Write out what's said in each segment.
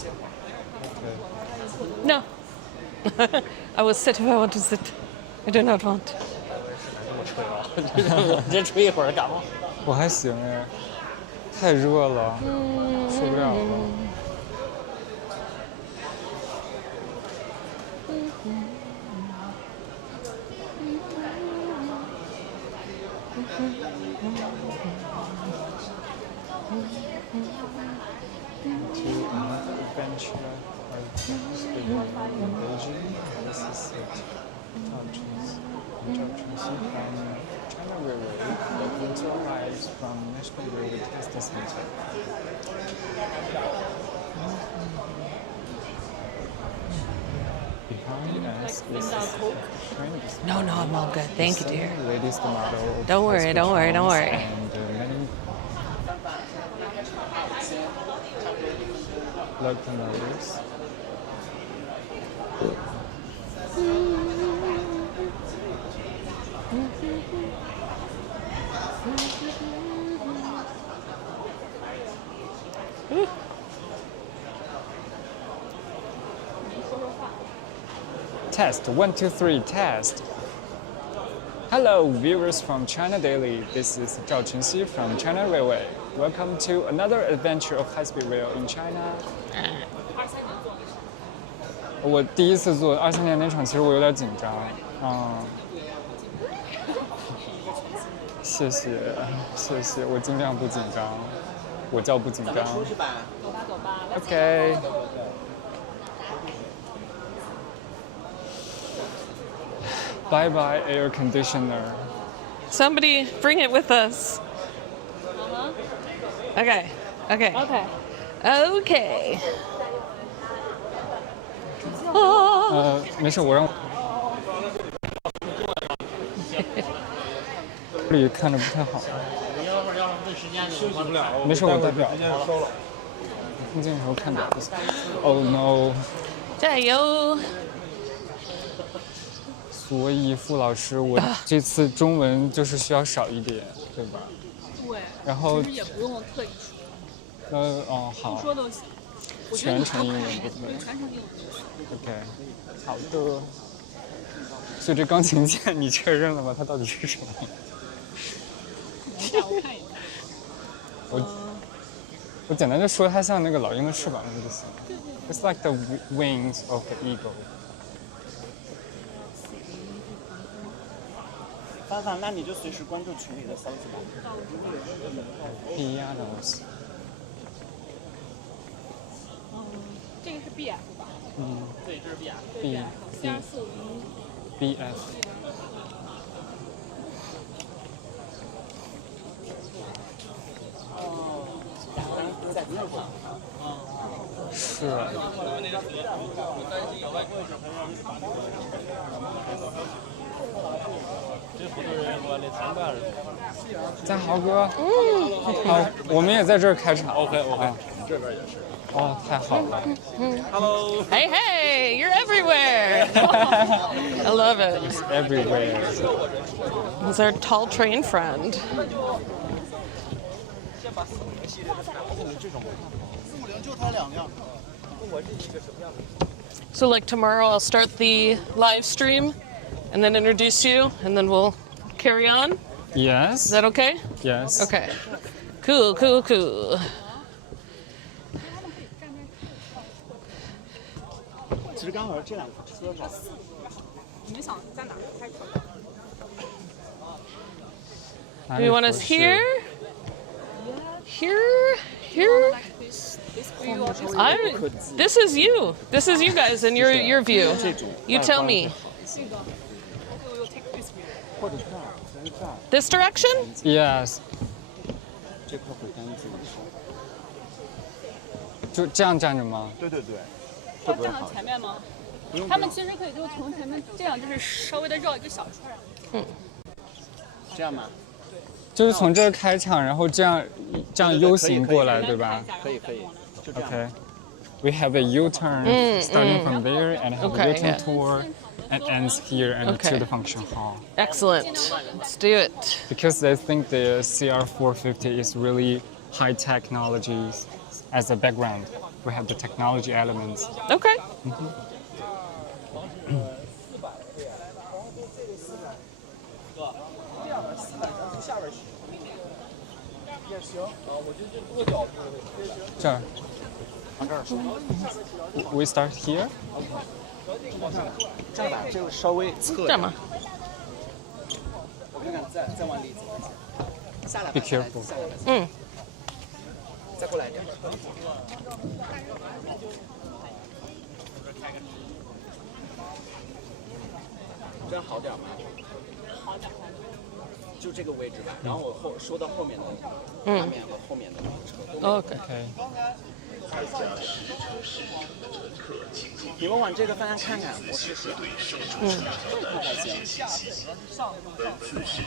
please. No. I will sit if I want to sit. I do not want. 这吹一会儿感冒。我还行哎，太热了，受不了了。To another adventure in Beijing. This is it. Zhao from China Railway, looking to arrive from National Railway Test Center. Behind us is train. No, I'm all good. Thank you, dear. Latest model. Don't worry. And many locomotives. Test 1, 2, 3 test. Hello, viewers from China Daily. This is Zhao Chunxi from China Railway. Welcome to another adventure of high-speed rail in China. 我第一次做23年那场，其实我有点紧张。谢谢，我尽量不紧张，我叫不紧张。走吧。OK。Bye bye air conditioner. Somebody bring it with us. Okay. 没事，我让。这里看着不太好。没事，我戴表。看镜头看表。Oh no！ 加油！所以傅老师，我这次中文就是需要少一点，对吧？对。然后其实也不用特意说。好。不说都行。全程英文不对。全程英文。OK， 好的。所以这钢琴键你确认了吗？它到底是什么？我看一下。我简单就说它像那个老鹰的翅膀就行。It's like the wings of the eagle. 凡凡，那你就随时关注群里的消息吧。Pianos。这个是 BF 吧？对，这是 BF。BF。在那块。是。在豪哥，好，我们也在这儿开场。OK， 这边也是。哦，太好了。Hello。Hey, you're everywhere. I love it. Everywhere. He's our tall train friend. So like tomorrow I'll start the live stream and then introduce you and then we'll carry on? Yes. Is that okay? Yes. Okay. Cool.其实刚好这两个车吧。你们想在哪开车？ Do you want us here? Here? This is you. This is you guys and your view. You tell me. This direction? Yes. 就这样站着吗？对。要站到前面吗？他们其实可以就从前面这样，就是稍微的绕一个小圈。这样吗？就是从这儿开场，然后这样 U 型过来，对吧？可以。Okay. We have a U-turn starting from there and have a U-turn tour and ends here and to the function hall. Excellent. Let's do it. Because they think the CR450 is really high technology as a background. we have the technology elements. Okay. We start here. 这样吧，这个稍微侧一点，这样吗？我看看再往里走一下，下来吧， Be careful. 下来吧，嗯。再过来一点。这样好点吗？好点。就这个位置吧，然后我收到后面的画面和后面的车。OK。 Okay. 你们往这个方向看看，我试试。看看行。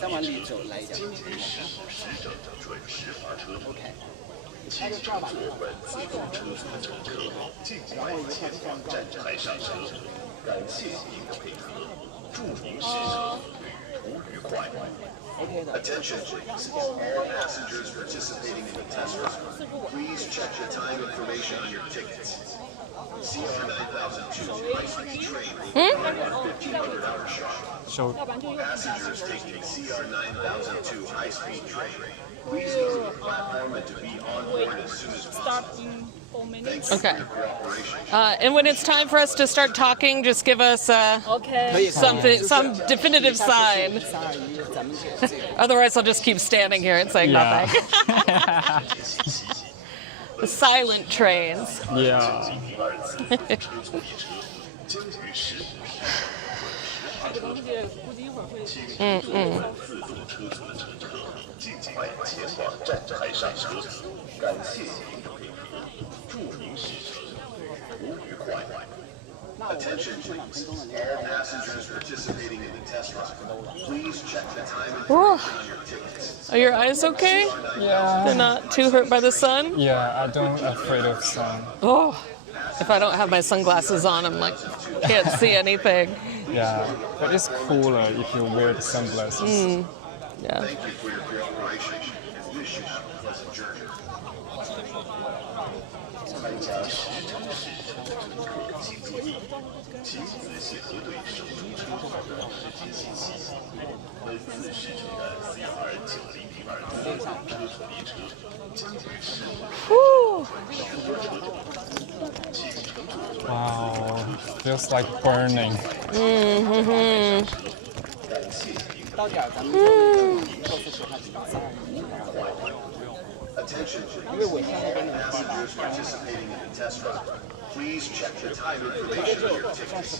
再往里走来一点。OK。那就这样吧。然后一块站台上车，感谢您的配合，祝您试乘途愉快。OK 的。Attention please, all passengers participating in the test run, please check the time information on your tickets. CR 9002 high-speed train on 1500-hour sharp. So Passengers taking CR 9002 high-speed train, please go to the platform and to be on board as soon as Start possible. in 4 minutes. Okay. Cooperation. And when it's time for us to start talking, just give us Okay. some definitive sign. Otherwise, I'll just keep standing here and saying yeah. nothing. The silent trains. Yeah. 这个东西估计一会儿会。尽快前往站台上车，感谢您的配合，祝您试乘途愉快。Attention please, all passengers participating in the test run, please check the time Whoa. information on your tickets. Are your eyes okay? Yeah. They're not too hurt by the sun? Yeah, I don't afraid of sun. Oh, if I don't have my sunglasses on, I'm like, can't see anything. Yeah, but it's cooler if you wear the sunglasses. Yeah. Thank you for your cooperation and wish you a pleasant journey. 参加时程试乘的乘客请注意，请仔细核对手中车票的实际信息。本次试乘的 CR 9002车速列车将于15时。 Wow, feels like burning. 到点咱们就告诉说他321。Attention please, all passengers participating in the test run, please check the time information on your tickets.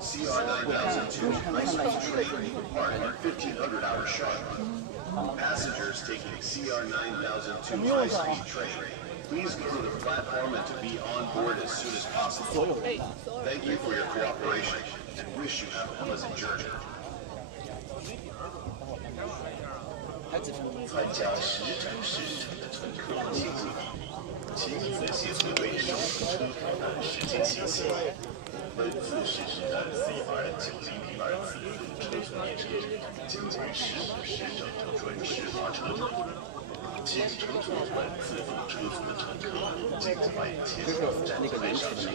CR 9002 high-speed train departing 1500-hour sharp. Passengers taking CR 9002 high-speed train, please go to the platform and to be on board as soon as possible. Thank you for your cooperation and wish you have a pleasant journey. 参加时程试乘的乘客请注意，请仔细核对手中车票的实际信息。本次试乘的 CR 9002次车速列车将于15时整准时发车。请乘坐本次车速的乘客尽快前往站台上车，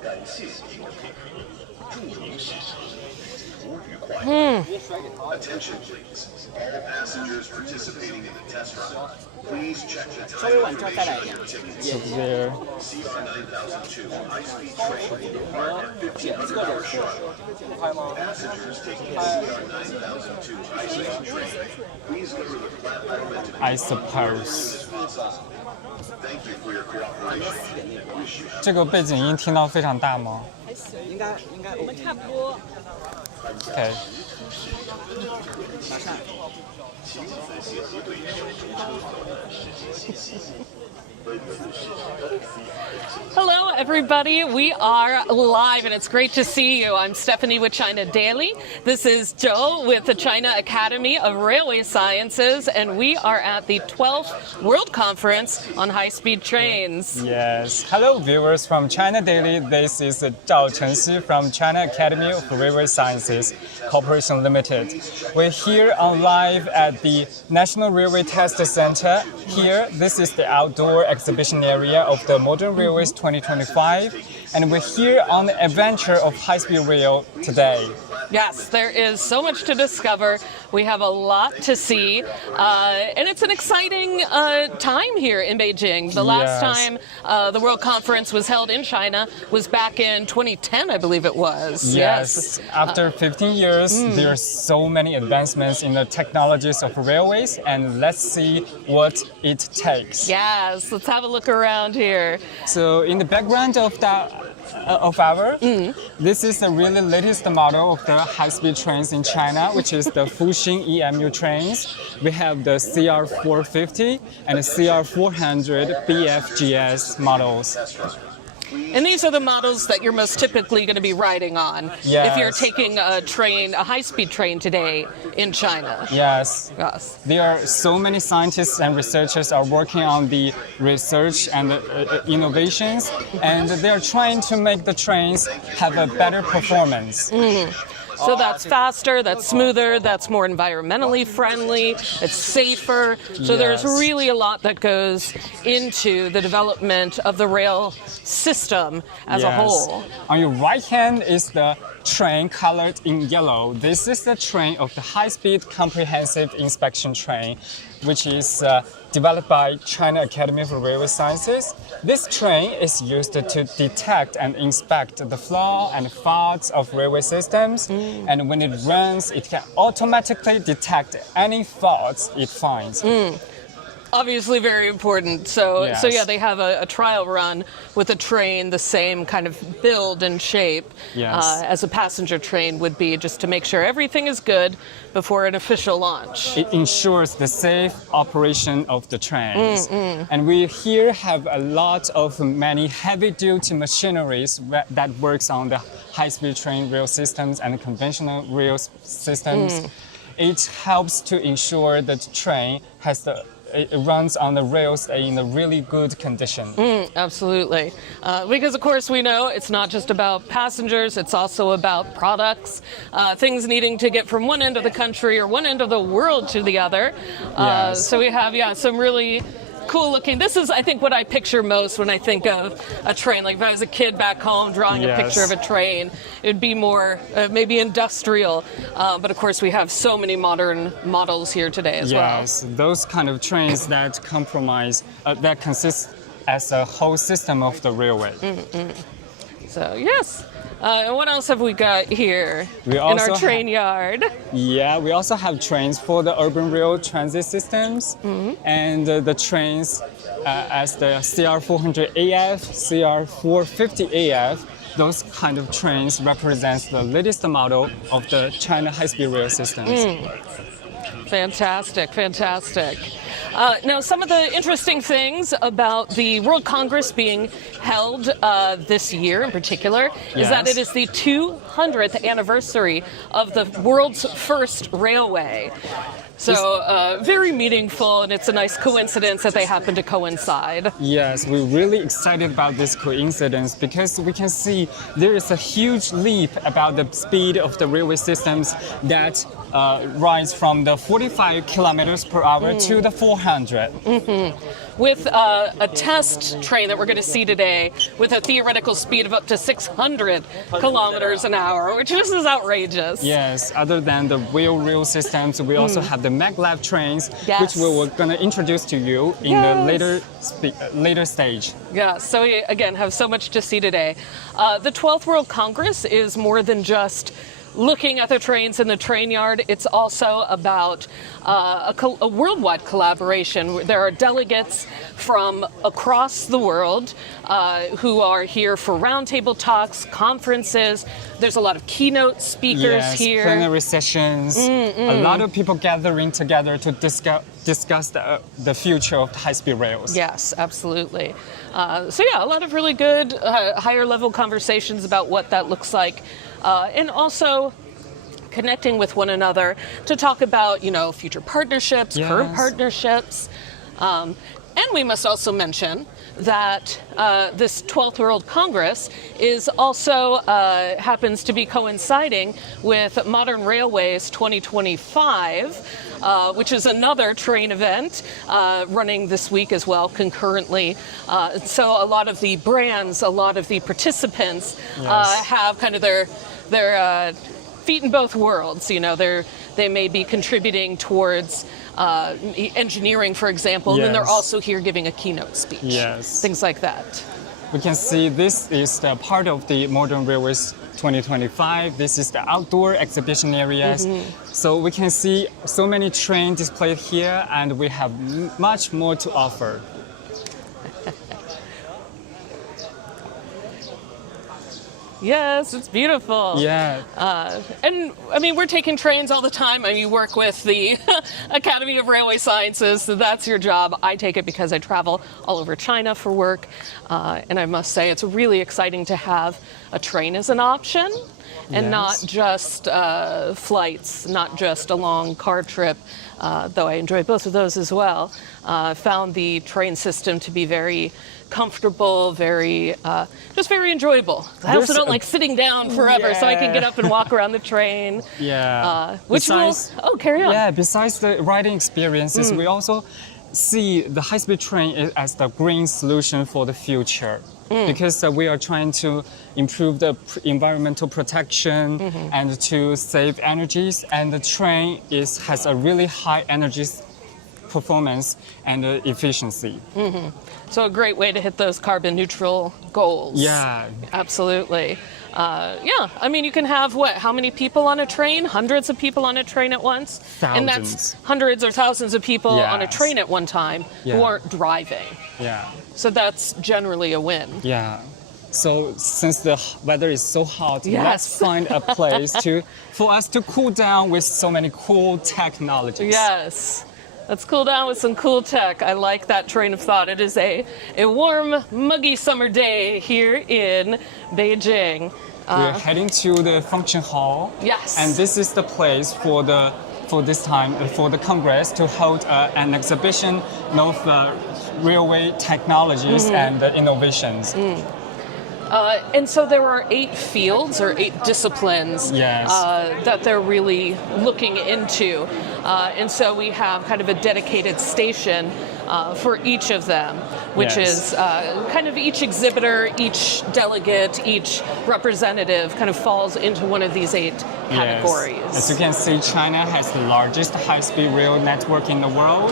感谢您的配合，祝您试乘途愉快。Attention please, all passengers participating in the test run, please check the time information on your tickets. There. CR 9002 high-speed train depart at 1500-hour sharp. Passengers taking CR 9002 high-speed train, please go to the platform and to I suppose. Thank you for your cooperation. Wish you 这个背景音听到非常大吗？应该我们差不多。 OK。马上，请仔细核对手中车票的实际信息。Hello, everybody. We are live, and it's great to see you. I'm Stephanie with China Daily. This is Joe with the China Academy of Railway Sciences, and we are at the 12th World Conference on High-Speed Trains. Yes. Hello, viewers from China Daily. This is Zhao Chenxi from China Academy of Railway Sciences Corporation Limited. We're here on live at the National Railway Test Center. Here, this is the outdoor exhibition area of the Modern Railways 2025, and we're here on the adventure of high-speed rail today. Yes, there is so much to discover. We have a lot to see, and it's an exciting time here in Beijing. The last time the World Conference was held in China was back in 2010, I believe it was. Yes. After 15 years, there are so many advancements in the technologies of railways, and let's see what it takes. Yes, let's have a look around here. So in the background of this is the really latest model of the high-speed trains in China, which is the Fuxing EMU trains. We have the CR450 and the CR400 BFGS models. And these are the models that you're most typically going to be riding on if you're taking a train, a high-speed train today in China. Yes. Yes. There are so many scientists and researchers are working on the research and innovations, and they are trying to make the trains have a better performance. So that's faster, that's smoother, that's more environmentally friendly, it's safer. So there's really a lot that goes into the development of the rail system as a whole. On your right hand is the train colored in yellow. This is the train of the high-speed comprehensive inspection train, which is developed by China Academy of Railway Sciences. This train is used to detect and inspect the flaws and faults of railway systems, and when it runs, it can automatically detect any faults it finds. Obviously very important. So yeah, they have a trial run with a train the same kind of build and shape as a passenger train would be, just to make sure everything is good before an official launch. It ensures the safe operation of the trains. And we here have a lot of many heavy-duty machineries that works on the high-speed train rail systems and conventional rail systems. It helps to ensure that the train it runs on the rails in a really good condition. Absolutely. Because, of course, we know it's not just about passengers, it's also about products, things needing to get from one end of the country or one end of the world to the other. So we have, some really cool looking. This is, I think, what I picture most when I think of a train. Like if I was a kid back home drawing a picture of a train, it'd be more maybe industrial. But of course, we have so many modern models here today as well. Yes, those kind of trains that that consist as a whole system of the railway. So yes. And what else have we got here in our train yard? Yeah, we also have trains for the urban rail transit systems, and the trains as the CR400AF, CR450AF. Those kind of trains represents the latest model of the China high-speed rail systems. Fantastic, fantastic. Now, some of the interesting things about the World Congress being held this year in particular is that it is the 200th anniversary of the world's first railway. So very meaningful, and it's a nice coincidence that they happen to coincide. Yes, we're really excited about this coincidence because we can see there is a huge leap about the speed of the railway systems that rise from the 45 kilometers per hour to the 400. With a test train that we're going to see today with a theoretical speed of up to 600 kilometers an hour, which just is outrageous. Yes, other than the rail systems, we also have the Maglev trains, which we were going to introduce to you in the later stage. Yeah, so we, again, have so much to see today. The 12th World Congress is more than just looking at the trains in the train yard. It's also about a worldwide collaboration. There are delegates from across the world who are here for roundtable talks, conferences. There's a lot of keynote speakers here. Plenary sessions. A lot of people gathering together to discuss the future of high-speed rails. Yes, absolutely. So yeah, a lot of really good higher level conversations about what that looks like. And also connecting with one another to talk about, future partnerships, current partnerships. And we must also mention that this 12th World Congress is also happens to be coinciding with Modern Railways 2025, which is another train event running this week as well, concurrently. So a lot of the brands, a lot of the participants have kind of their feet in both worlds. They may be contributing towards engineering, for example, and then they're also here giving a keynote speech. Yes. Things like that. We can see this is the part of the Modern Railways 2025. This is the outdoor exhibition areas. So we can see so many trains displayed here, and we have much more to offer. Yes, it's beautiful. Yeah. And I mean, we're taking trains all the time. You work with the Academy of Railway Sciences, so that's your job. I take it because I travel all over China for work. And I must say, it's really exciting to have a train as an option and not just flights, not just a long car trip, though I enjoy both of those as well. Found the train system to be very comfortable, just very enjoyable. I also don't like sitting down forever, so I can get up and walk around the train. Carry on. Yeah, besides the riding experiences, we also see the high-speed train as the green solution for the future. Because we are trying to improve the environmental protection and to save energies, and the train has a really high energy performance and efficiency. So a great way to hit those carbon neutral goals. Yeah. Absolutely. I mean, you can have how many people on a train? Hundreds of people on a train at once? Thousands. And that's hundreds or thousands of people on a train at one time who aren't driving. Yeah. So that's generally a win. Yeah. So since the weather is so hot, let's find a place for us to cool down with so many cool technologies. Yes. Let's cool down with some cool tech. I like that train of thought. It is a warm, muggy summer day here in Beijing. We're heading to the function hall. Yes. And this is the place for the Congress to hold an exhibition of railway technologies and innovations. And so there are 8 fields or 8 disciplines that they're really looking into. And so we have kind of a dedicated station for each of them, which is kind of each exhibitor, each delegate, each representative kind of falls into one of these 8 categories. As you can see, China has the largest high-speed rail network in the world.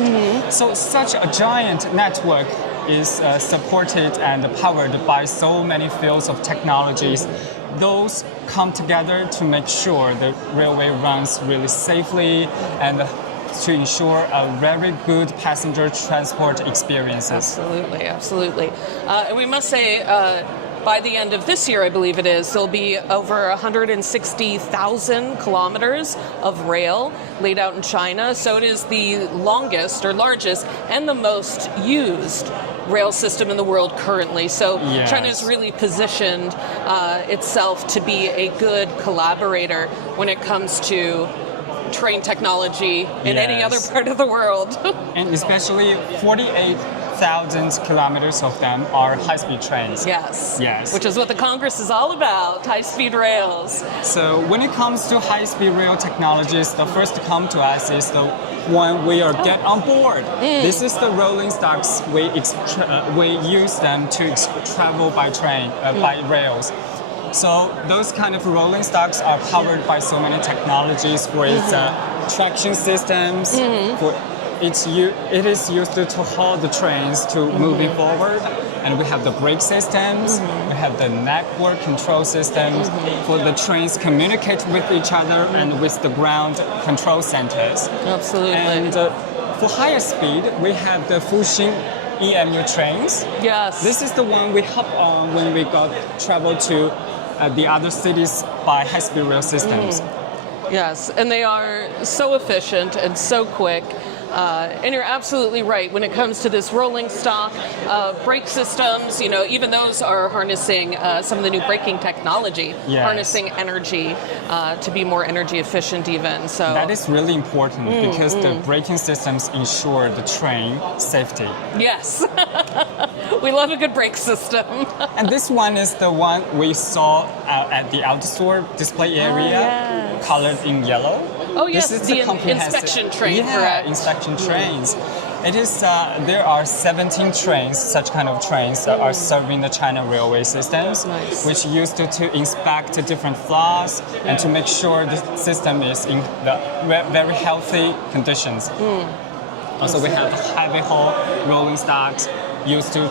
So such a giant network is supported and powered by so many fields of technologies. Those come together to make sure the railway runs really safely and to ensure a very good passenger transport experiences. Absolutely, absolutely. And we must say, by the end of this year, I believe it is, there'll be over 160,000 kilometers of rail laid out in China. So it is the longest or largest and the most used rail system in the world currently. So China has really positioned itself to be a good collaborator when it comes to train technology in any other part of the world. And especially 48,000 kilometers of them are high-speed trains. Yes. Which is what the Congress is all about, high-speed rails. So when it comes to high-speed rail technologies, the first to come to us is the one we are get on board. This is the rolling stocks. We use them to travel by train, by rails. So those kind of rolling stocks are powered by so many technologies for its traction systems, for it is used to hold the trains to moving forward, and we have the brake systems, we have the network control systems for the trains communicate with each other and with the ground control centers. Absolutely. And for higher speed, we have the Fuxing EMU trains. Yes. This is the one we hop on when we travel to the other cities by high-speed rail systems. Yes, and they are so efficient and so quick. And you're absolutely right. When it comes to this rolling stock, brake systems, even those are harnessing some of the new braking technology, Yes. harnessing energy to be more energy efficient even. So That is really important because the braking systems ensure the train safety. yes, we love a good brake system. And this one is the one we saw at the outdoor display area, yes. colored in yellow. Oh yes, This is the comprehensive- inspection train, yeah, correct? inspection trains. It is. There are 17 trains, such kind of trains that are serving the China railway systems, Nice. which used to inspect different flaws and to make sure the system is in the very healthy conditions. Also, we have heavy haul rolling stocks used to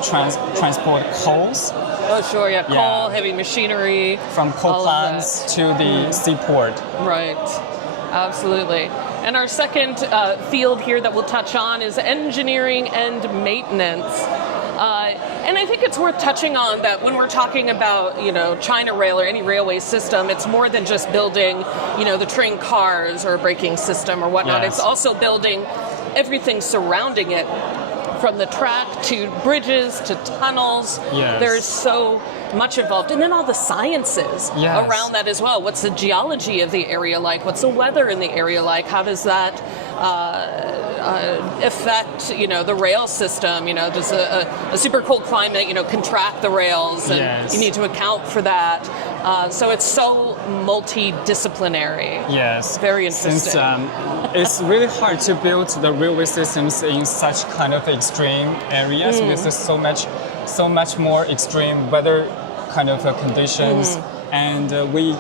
transport coals Oh sure, yeah, coal, Yeah. heavy machinery. from coal all of plants to the seaport. Right, absolutely. And our second field here that we'll touch on is engineering and maintenance. And I think it's worth touching on that when we're talking about, China Rail or any railway system, it's more than just building, the train cars or a braking system or whatnot. Yes. It's also building everything surrounding it, from the track to bridges to tunnels. Yes. There's so much involved. And then all the sciences Yes. around that as well. What's the geology of the area like? What's the weather in the area like? How does that affect, the rail system? Does a super cold climate, contract the rails? And Yes. you need to account for that. So it's so multidisciplinary. Yes. Very interesting. Since it's really hard to build the railway systems in such kind of extreme areas because there's so much more extreme weather kind of conditions, and we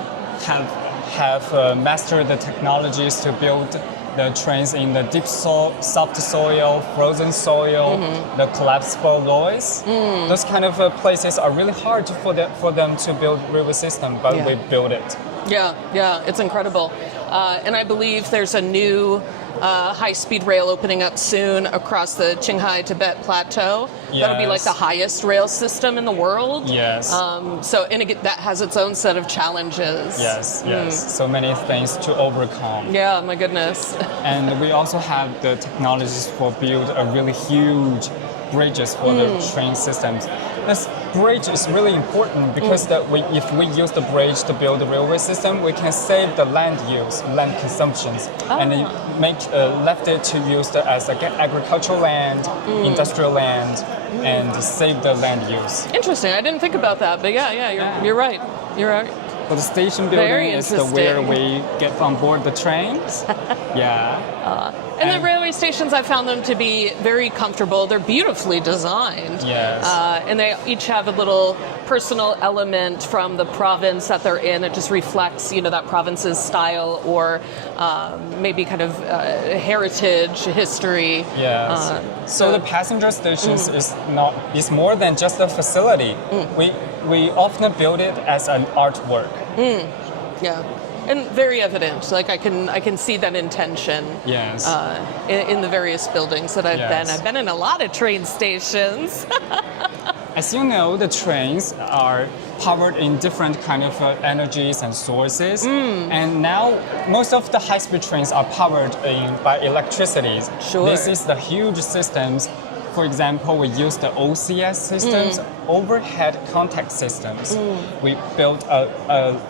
have mastered the technologies to build the trains in the deep soil, soft soil, frozen soil, the collapsible loys. Those kind of places are really hard for them to build railway system, but Yeah. we build it. Yeah, it's incredible. And I believe there's a new high-speed rail opening up soon across the Qinghai-Tibet Plateau. That'll be like Yes. the highest rail system in the world. Yes. And again, that has its own set of challenges. Yes. So many things to overcome. Yeah, my goodness. And we also have the technologies for build a really huge bridges for the train systems. This bridge is really important because if we use the bridge to build the railway system, we can save the land use, land consumptions, and it left it to use as agricultural land, industrial land, and save the land use. Interesting. I didn't think about that, but you're right. You're right. For the station Very building is where interesting. we get on board the trains. Yeah. And the railway stations, I found them to be very comfortable. They're beautifully designed. Yes. And they each have a little personal element from the province that they're in. It just reflects, that province's style or maybe kind of heritage, history. Yes. So the passenger stations is more than just a facility. We often build it as an artwork. Yeah. And very evident. Like I can see that intention. Yes. In the various buildings that I've been. Yes. I've been in a lot of train stations. As you know, the trains are powered in different kind of energies and sources. And now most of the high-speed trains are powered by electricity. Sure. This is the huge systems. For example, we use the OCS systems, overhead contact systems. We built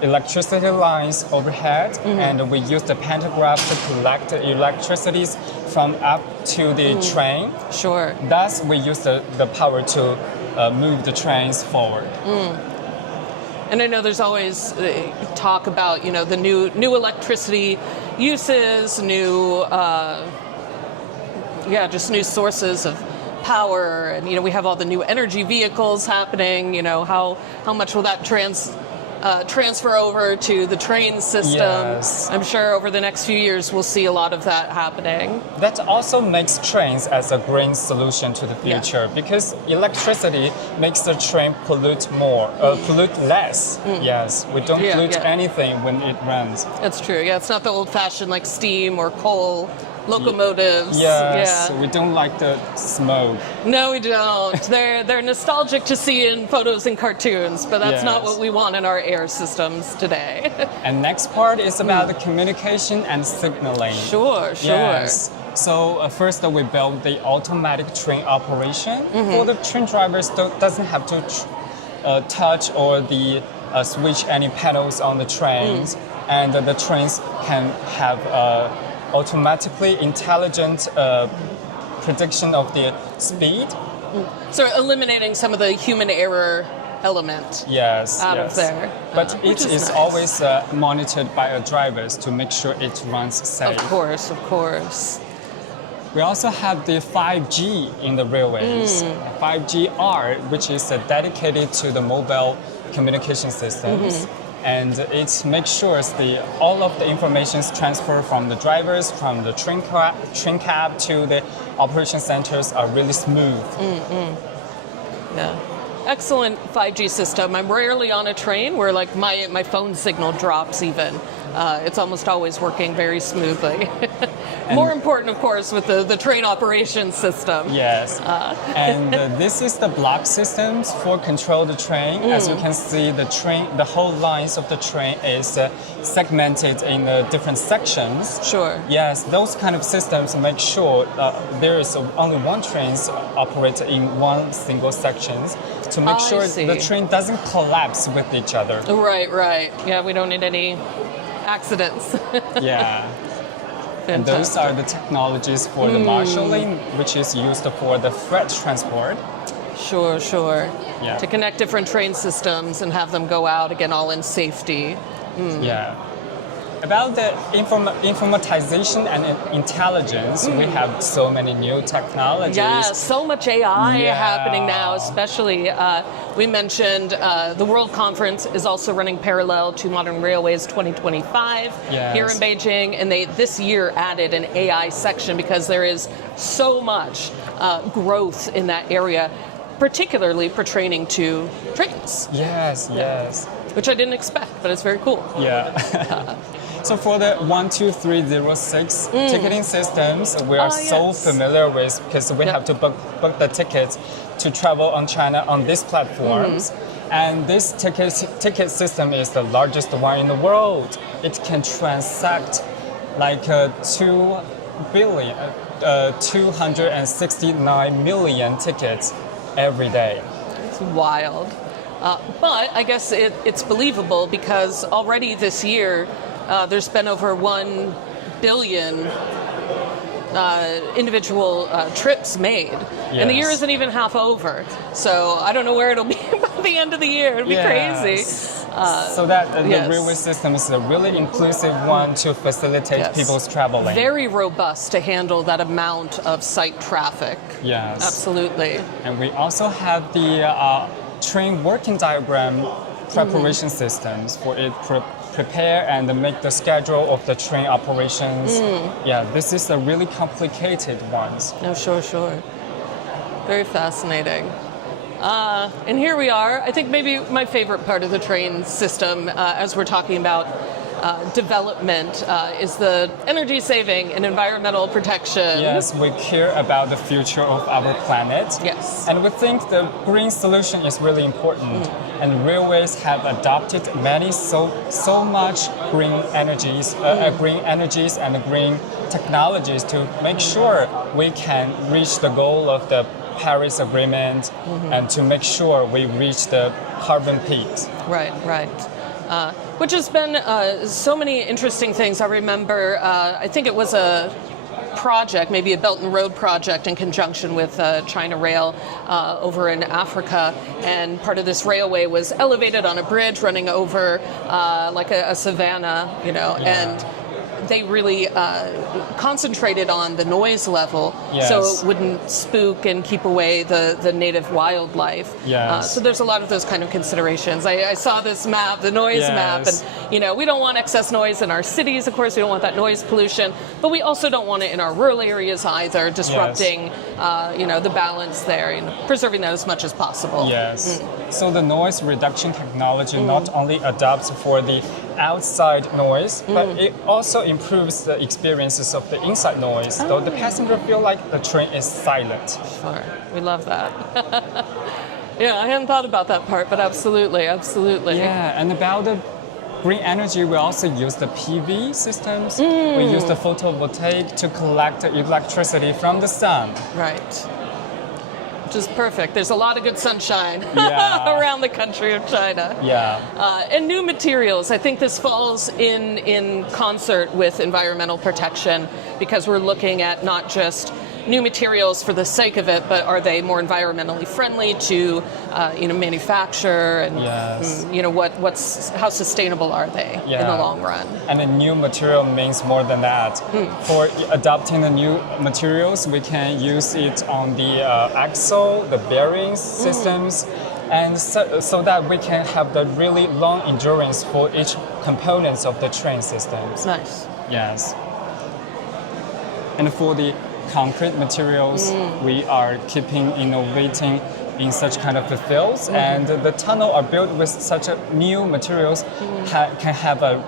electricity lines overhead, and we use the pantograph to collect the electricities from up to the train. Sure. Thus, we use the power to move the trains forward. And I know there's always talk about, the new electricity uses, just new sources of power, and we have all the new energy vehicles happening. How much will that transfer over to the train system. Yes. I'm sure over the next few years we'll see a lot of that happening. That also makes trains as a green solution to the future because electricity makes the train pollute less. Yes, we don't pollute anything when it runs. That's true. Yeah, it's not the old-fashioned like steam or coal locomotives. Yes, we don't like the smoke. No, we don't. They're nostalgic to see in photos and cartoons, but that's not what we want in our air systems today. And next part is about the communication and signaling. Sure. Yes. So first we built the automatic train operation. For the train drivers, doesn't have to touch or switch any pedals on the trains, and the trains can have automatically intelligent prediction of the speed. So eliminating some of the human error element out of there. But it is nice. always monitored by our drivers to make sure it runs safe. Of course. We also have the 5G in the railways. 5GR, which is dedicated to the mobile communication systems. And it makes sure all of the information is transferred from the drivers, from the train cab to the operation centers are really smooth. Yeah. Excellent 5G system. I'm rarely on a train where like my phone signal drops even. It's almost always working very smoothly. More important, of course, with the train operation system. Yes. And this is the block systems for control the train. As you can see, the whole lines of the train is segmented in different sections. Sure. Yes, those kind of systems make sure there is only one train operated in one single section to make sure the train doesn't collapse with each other. Right. Yeah, we don't need any accidents. Yeah. And those are the technologies for the marshalling, which is used for the freight transport. Sure. Yeah. To connect different train systems and have them go out again all in safety. Yeah. About the informatization and intelligence, we have so many new technologies. Yeah, so much AI happening now, especially we mentioned the World Conference is also running parallel to Modern Railways 2025 here in Beijing, and they this year added an AI section because there is so much growth in that area, particularly pertaining to trains. Yes. Which I didn't expect, but it's very cool. Yeah. So for the 12306 ticketing systems, we are so familiar with because we have to book the tickets to travel on China on these platforms. And this ticket system is the largest one in the world. It can transact like 269 million tickets every day. It's wild. But I guess it's believable because already this year, there's been over 1 billion individual trips made. And the year isn't even half over. So I don't know where it'll be by the end of the year. It'll be crazy. So that the railway system is a really inclusive one to facilitate people's traveling. Very robust to handle that amount of site traffic. Yes. Absolutely. And we also have the train working diagram preparation systems for it prepare and make the schedule of the train operations. Yeah, this is a really complicated one. No, sure. Very fascinating. And here we are. I think maybe my favorite part of the train system, as we're talking about development, is the energy saving and environmental protection. Yes, we care about the future of our planet. Yes. And we think the green solution is really important. And railways have adopted many so much green energies and green technologies to make sure we can reach the goal of the Paris Agreement and to make sure we reach the carbon peaks. Right. Which has been so many interesting things. I remember, I think it was a project, maybe a Belt and Road project in conjunction with China Rail over in Africa. And part of this railway was elevated on a bridge running over like a savanna, and they really concentrated on the noise level, so Yes. it wouldn't spook and keep away the native wildlife. Yes. So there's a lot of those kind of considerations. I saw this map, the noise map, Yes. and we don't want excess noise in our cities. Of course, we don't want that noise pollution, but we also don't want it in our rural areas either, disrupting the balance there, preserving that as much as possible. Yes. So the noise reduction technology not only adapts for the outside noise, but it also improves the experiences of the inside noise, so the passenger feel like the train is silent. Sure. We love that. Yeah, I hadn't thought about that part, but absolutely. Yeah, and about the green energy, we also use the PV systems. We use the photovoltaic to collect the electricity from the sun. Right. Which is perfect. There's a lot of good sunshine Yeah. around the country of China. Yeah. And new materials. I think this falls in concert with environmental protection, because we're looking at not just new materials for the sake of it, but are they more environmentally friendly to manufacture, and Yes. how sustainable are they in Yeah. the long run? And a new material means more than that. For adopting the new materials, we can use it on the axle, the bearings systems, and so that we can have the really long endurance for each components of the train systems. Nice. Yes. And for the concrete materials, we are keeping innovating in such kind of the fields, and the tunnel are built with such a new materials can have a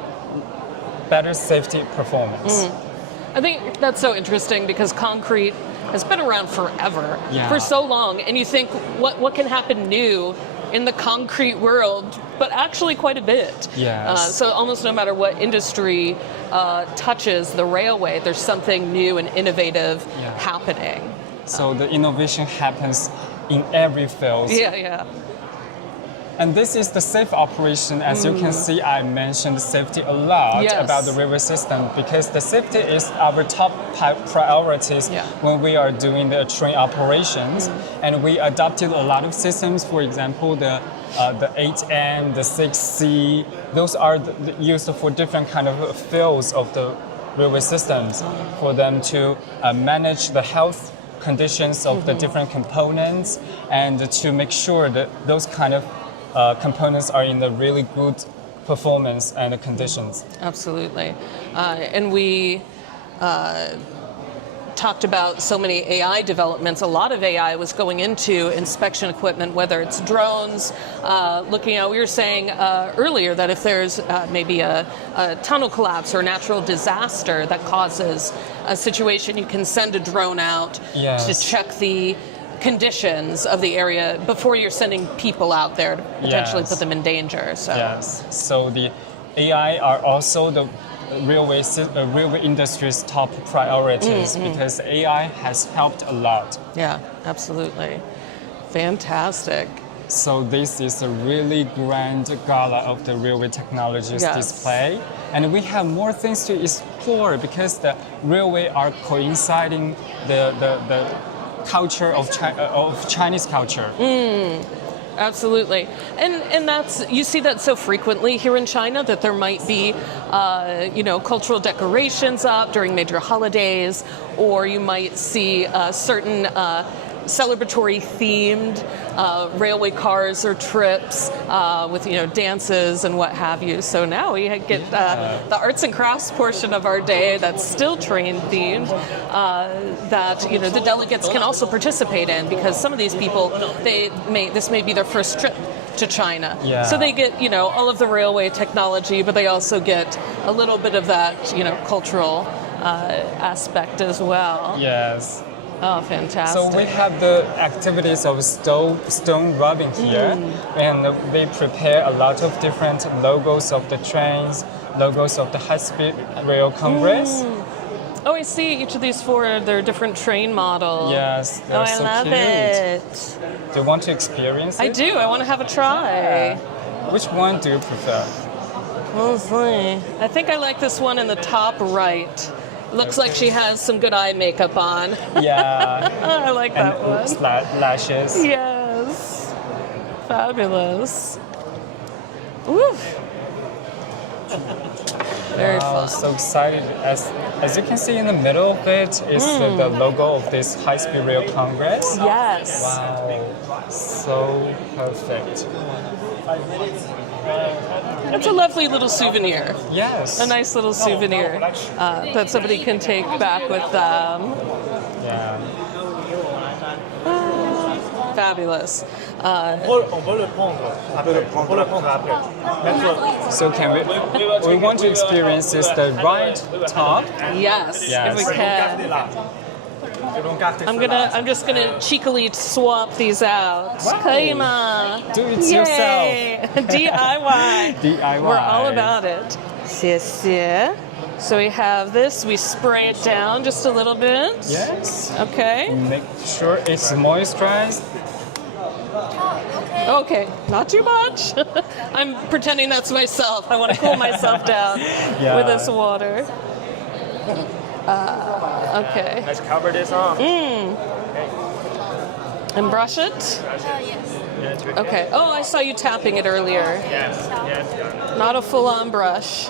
better safety performance. I think that's so interesting, because concrete has been around forever, Yeah. for so long, and you think what can happen new in the concrete world, but actually quite a bit. Yes. So almost no matter what industry touches the railway, there's something new and innovative happening. So the innovation happens in every field. Yeah. And this is the safe operation. As you can see, I mentioned safety a lot Yes. about the railway system, because the safety is our top priorities Yeah. when we are doing the train operations. And we adopted a lot of systems. For example, the 8M, the 6C, those are used for different kind of fields of the railway systems, for them to manage the health conditions of the different components, and to make sure that those kind of components are in the really good performance and conditions. Absolutely. And we talked about so many AI developments. A lot of AI was going into inspection equipment, whether it's drones, looking at, we were saying earlier that if there's maybe a tunnel collapse or a natural disaster that causes a situation, you can send a drone out Yes. to check the conditions of the area before you're sending people out there to potentially Yes. put them in danger. So Yes. So the AI are also the railway industry's top priorities, because AI has helped a lot. yeah, absolutely. Fantastic. So this is a really grand gala of the railway technologies Yes. display, and we have more things to explore, because the railway are coinciding the culture of Chinese culture. Absolutely, and that's, you see that so frequently here in China, that there might be cultural decorations up during major holidays, or you might see certain celebratory themed railway cars or trips with dances and what have you. So now we get the arts and crafts portion of our day that's still train themed, that the delegates can also participate in, because some of these people, this may be their first trip to China. Yeah. So they get all of the railway technology, but they also get a little bit of that cultural aspect as well. Yes. Oh, fantastic. So we have the activities of stone rubbing here, and they prepare a lot of different logos of the trains, logos of the high-speed rail congress. Oh, I see. Each of these four, they're different train models. Yes, they're Oh, I so love cute. it. Do you want to experience it? I do. I want to have a try. Which one do you prefer? We'll see. I think I like this one in the top right. Looks like she has some good eye makeup on. Yeah. I like And that one. lashes. Yes. Fabulous. Ooh. Very Wow, fun. so excited. As you can see in the middle of it is the logo of this high-speed rail congress. Yes. Wow, so perfect. It's a lovely little souvenir. Yes. A nice little souvenir that somebody can take back with them. Yeah. Fabulous. So we want to experience this the right top. Yes, Yes. if we can. I'm just gonna cheekily swap these out. 可以吗? Do it Yay! DIY. DIY. We're all about it. 谢谢. So we have this. We spray it down just a little bit. Yes. Okay. Make sure it's moisturized. Okay. Not too much. I'm pretending that's myself. I want to cool myself down Yeah. with this water. Okay. Let's cover this on. And brush it. Yes. Okay. Oh, I saw you tapping it earlier. Yes. Not a full-on brush.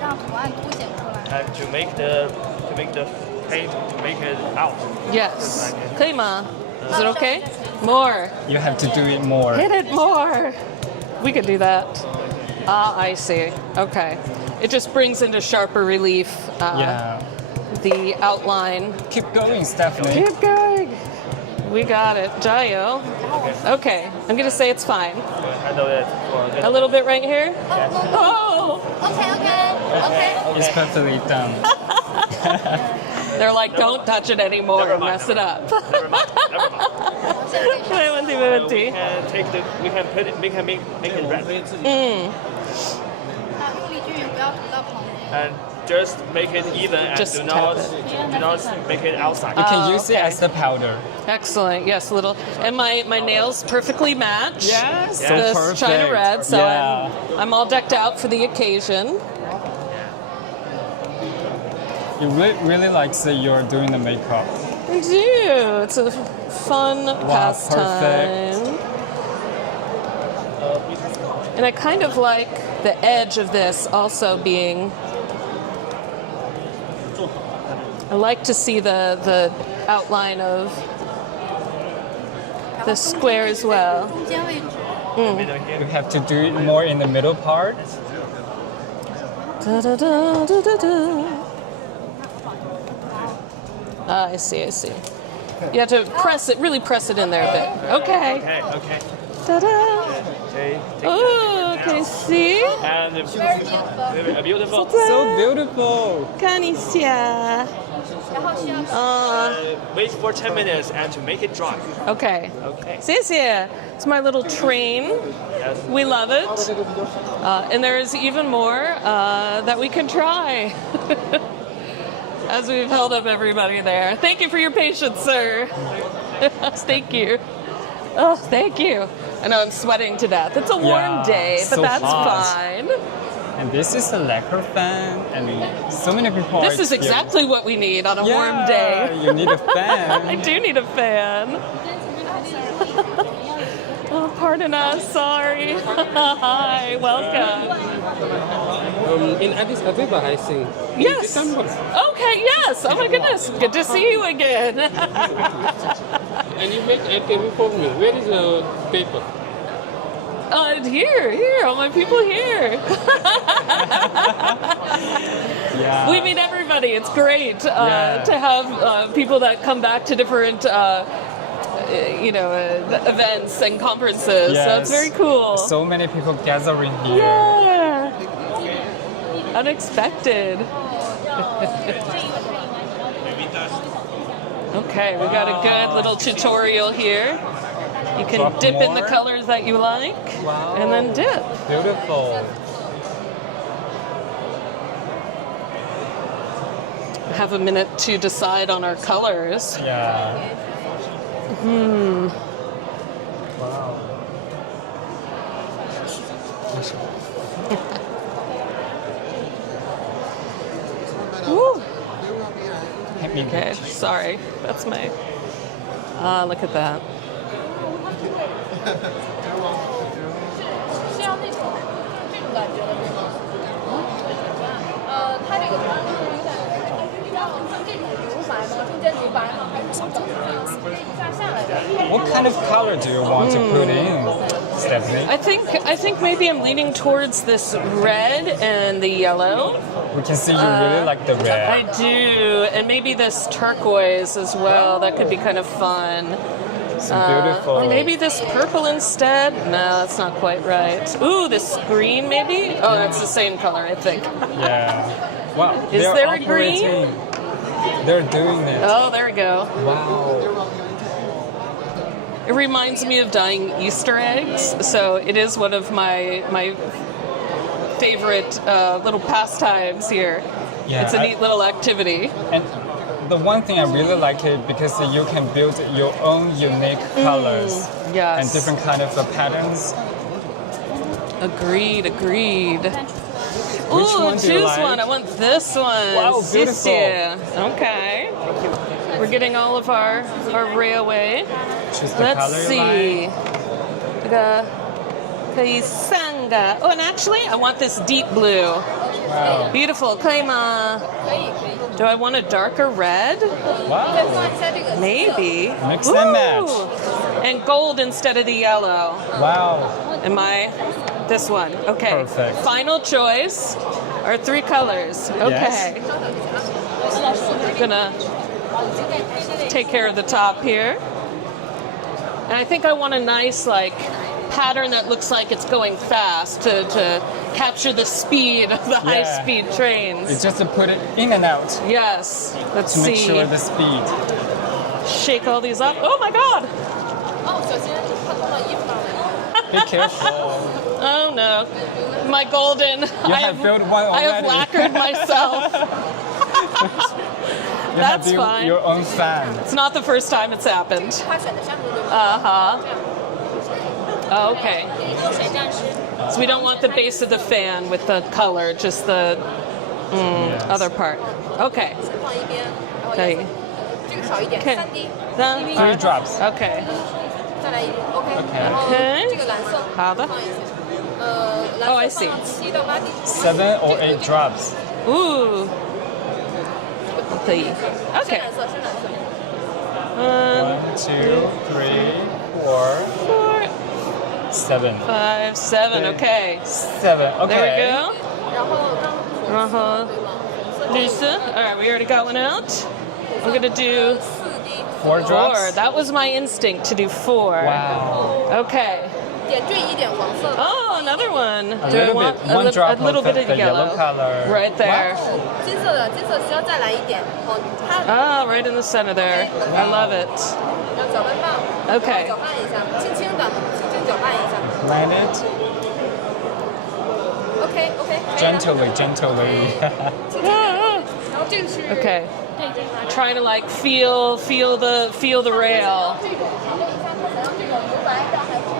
让图案凸显出来。 And to make the paint to make it out. Yes. 可以吗? Is it okay? More. You have to do it more. Hit it more. We could do that. Ah, I see. Okay. It just brings into sharper relief Yeah. the outline. Keep going, Stephanie. Keep going. We got it. Jayo. Okay. I'm going to say it's fine. Handle it for A little bit right here. Oh! OK。 It's perfectly done. They're like, don't touch it anymore and mess it up. Never mind. 没问题，没问题。 We can make it red. 用力均匀，不要涂到旁边。 And just make it even and Just do tap not make it outside. You can use it okay. as the powder. Excellent. Yes, little. And my nails perfectly match. Yes, so This perfect. China red, so Yeah. I'm all decked out for the occasion. You really likes that you're doing the makeup. I do. It's a fun pastime. And I kind of like the edge of this also being. I like to see the outline of the square as well. 中间位置。 You have to do it more in the middle part. Da, da, da, da, da, da. Ah, I see. You have to really press it in there a bit. Okay. Okay. Ta-da. Take Oh, can you see? and beautiful. So beautiful. 看一下。然后需要 Wait for 10 minutes and to make it dry. Okay. Okay. 谢谢. It's my little train. Yes. We love it. And there's even more that we can try. As we've held up everybody there. Thank you for your patience, sir. Thank you. Oh, thank you. I know I'm sweating to death. It's a warm Yeah, day, but so that's hot. fine. And this is the lacquer fan, and so many people. This are is here. exactly what we need on a Yeah, warm day. You need a I fan. do need a fan. Oh, pardon us. Sorry. Hi. Welcome. In Addis Ababa, I think. In Yes. December. Okay. Yes. Oh my goodness. Good to see you again. And you make a paper for me. Where is the paper? Here. All my people here. Yeah. We meet everybody. It's great Yeah. to have people that come back to different, events and conferences. So it's Yes. very cool. So many people gathering here. Yeah. Unexpected. Okay, we got a good little tutorial here. You can Drop dip in the more. colors that you like, Wow. and then dip. Beautiful. Have a minute to decide on our colors. Yeah. Wow. Woo. Happy Okay, sorry. That's my. Look at that. What kind of color do you want to put in, Stephanie? I think maybe I'm leaning towards this red and the yellow. We can see you really like the red. I do, and maybe this turquoise as well. That could be kind of fun. It's beautiful. Or maybe this purple instead. No, that's not quite right. Ooh, this green maybe? Oh, that's the same color, I think. Yeah. Wow. Is they're there a green? operating. They're doing it. Oh, there we go. Wow. It reminds me of dyeing Easter eggs, so it is one of my favorite little pastimes here. Yeah, It's a neat little activity. And the one thing I really like it because you can build your own unique colors Yes. and different kind of patterns. Agreed. Which Ooh, one do you choose like? one. I want this one. Wow, beautiful. Sister. Okay. We're getting all of our railway. Choose the Let's color you see. like. 这个可以3个. Oh, and actually, I want this deep blue. Wow. Beautiful. 可以吗? Do I want a darker red? Wow. Maybe. Mix and match. And gold instead of the yellow. Wow. Am I? This one. Okay. Perfect. Final choice are 3 colors. Okay. I'm gonna take care of the top here. And I think I want a nice pattern that looks like it's going fast to capture the speed of the high-speed trains. You just put it in and out Yes. Let's to see. make sure the speed. Shake all these up. Oh my God. Be careful. Oh no. My golden. You have built one I have already. lacquered myself. You That's have built fine. your own fan. It's not the first time it's happened. Uh-huh. Oh, okay. So we don't want the base of the fan with the color, just the other part. Okay. Okay. Okay. 3 drops. Okay. 再来一点 ，OK。 Okay. 然后 Okay. 这个蓝色，好的。不好意思，蓝 Oh, I 色 see. 放7到8滴。 7 or 8 drops. Ooh. 可以。Okay. 深蓝色，深蓝色。 1, 1, 2, 3, 4, 4, 7. 5, 7. Okay. 7. Okay. There we go. 然后让 Uh-huh. 绿色. All right, we already got one out. I'm gonna do 4滴， 4 4. drops. That was my instinct to do 4. Wow. Okay. 点缀一点黄色。 Oh, another one. A Do I little want bit. One drop a little of bit of the yellow? color. Right there. 金色的，金色需要再来一点。哦，它 Ah, right in the center there. I love it. 要搅拌棒。 Okay. 搅拌一下，轻轻的，轻轻搅拌一下。 Blend it OK OK。 gently. 然后这个是 Okay. Trying to feel the rail.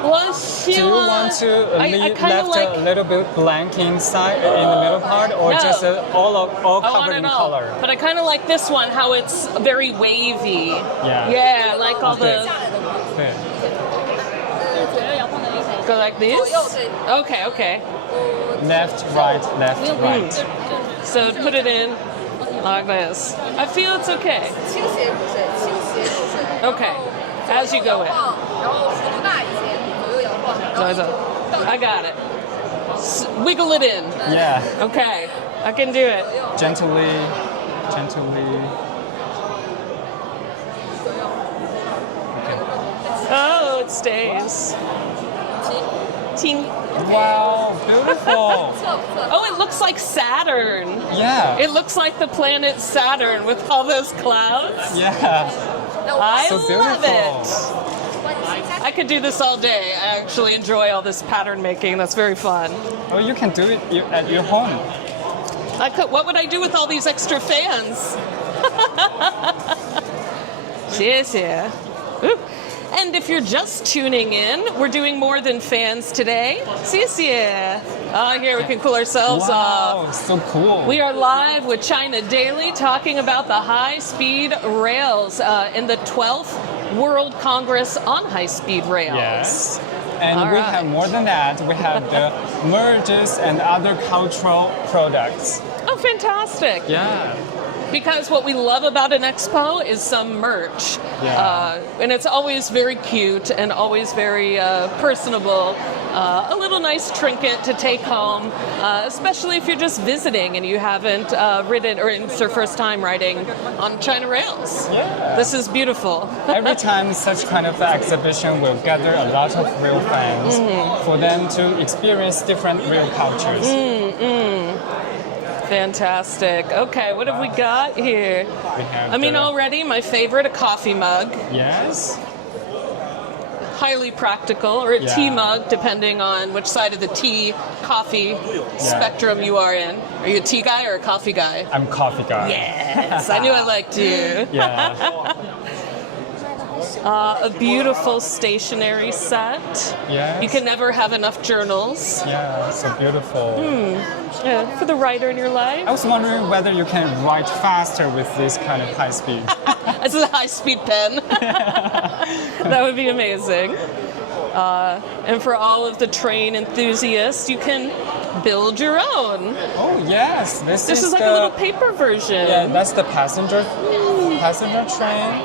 Well, Do you want to I leave kind of left a little bit blank inside in the middle part, or No. just all I want covered it in all, color? but I kind of like this one, how it's very wavy. Yeah. Yeah, I like all the Okay. 左右摇晃的厉害。 go like this. 左右对。 Okay, okay. Left, right, left, right. So put it in like this. I feel it's okay. 倾斜入水，倾斜入水。 Okay. As you go in. 然后幅度大一些，左右摇晃。然后 So I got it. Wiggle it in. Yeah. Okay, I can do it. Gently. Oh, it stays. Ting. Wow, beautiful. 不错不错。 Oh, it looks like Saturn. Yeah. It looks like the planet Saturn with all those clouds. Yeah. I So love beautiful. it. I could do this all day. I actually enjoy all this pattern making. That's very fun. Well, you can do it at your home. I could. What would I do with all these extra fans? 谢谢. Ooh. And if you're just tuning in, we're doing more than fans today. 谢谢. Here we can cool ourselves off. Wow, so cool. We are live with China Daily talking about the high-speed rails in the 12th World Congress on High-Speed Rails. Yes. And All we right. have more than that. We have the merges and other cultural products. Oh, fantastic. Yeah. because what we love about an expo is some merch. And it's always very cute and always very personable. A little nice trinket to take home, especially if you're just visiting and you haven't ridden, or it's your first time riding on China rails. Yeah. This is beautiful. Every time such kind of exhibition will gather a lot of rail fans for them to experience different rail cultures. Fantastic. Okay, what have we got here? We have already my favorite, a coffee mug. Yes. Highly practical, or a tea mug, depending on which side of the tea coffee spectrum you are in. Are you a tea guy or a coffee guy? I'm coffee guy. Yes, I knew I liked you. Yeah. A beautiful stationery set. Yes. You can never have enough journals. Yeah, so beautiful. For the writer in your life. I was wondering whether you can write faster with this kind of high speed. This is a high-speed pen. That would be amazing. And for all of the train enthusiasts, you can build your own. Oh yes, This is like a little paper version. Yeah, that's the passenger train.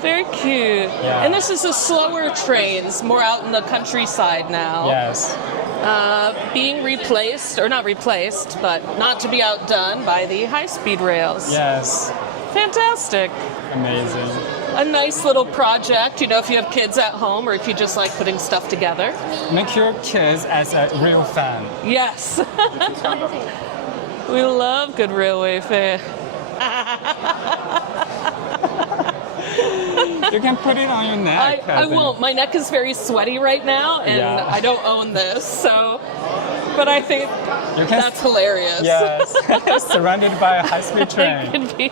Very cute. Yeah. And this is the slower trains, more out in the countryside now. Yes. Being replaced, or not replaced, but not to be outdone by the high-speed rails. Yes. Fantastic. Amazing. A nice little project, if you have kids at home or if you just like putting stuff together. Make your kids as a real fan. Yes. We love good railway fare. You can put it on your neck. I won't. My neck is very sweaty right now, and I don't own this, so. But I think that's hilarious. Yes, surrounded by a high-speed train.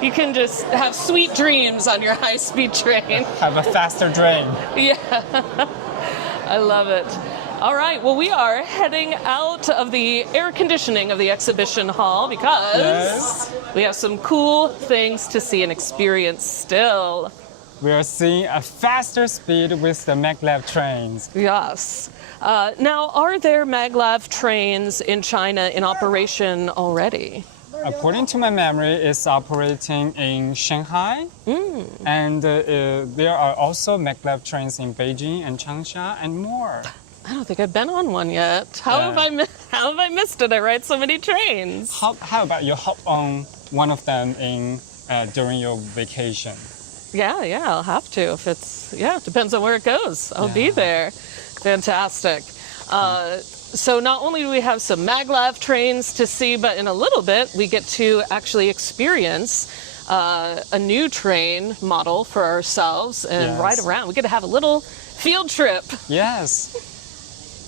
You can just have sweet dreams on your high-speed train. Have a faster train. Yeah, I love it. All right, well, we are heading out of the air conditioning of the exhibition hall because we have some cool things to see and experience still. We are seeing a faster speed with the Maglev trains. Yes. Now, are there Maglev trains in China in operation already? According to my memory, it's operating in Shanghai, and there are also Maglev trains in Beijing and Changsha and more. I don't think I've been on one yet. How have I missed it? I ride so many trains. How about you hop on one of them during your vacation? Yeah, I'll have to. If it's it depends on where it goes. I'll be there. Fantastic. So not only do we have some Maglev trains to see, but in a little bit we get to actually experience a new train model for ourselves and ride around. We get to have a little field trip. Yes.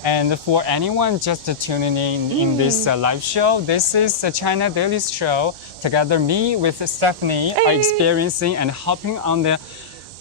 And for anyone just tuning in this live show, this is the China Daily Show. Together, me with Stephanie are experiencing and hopping on the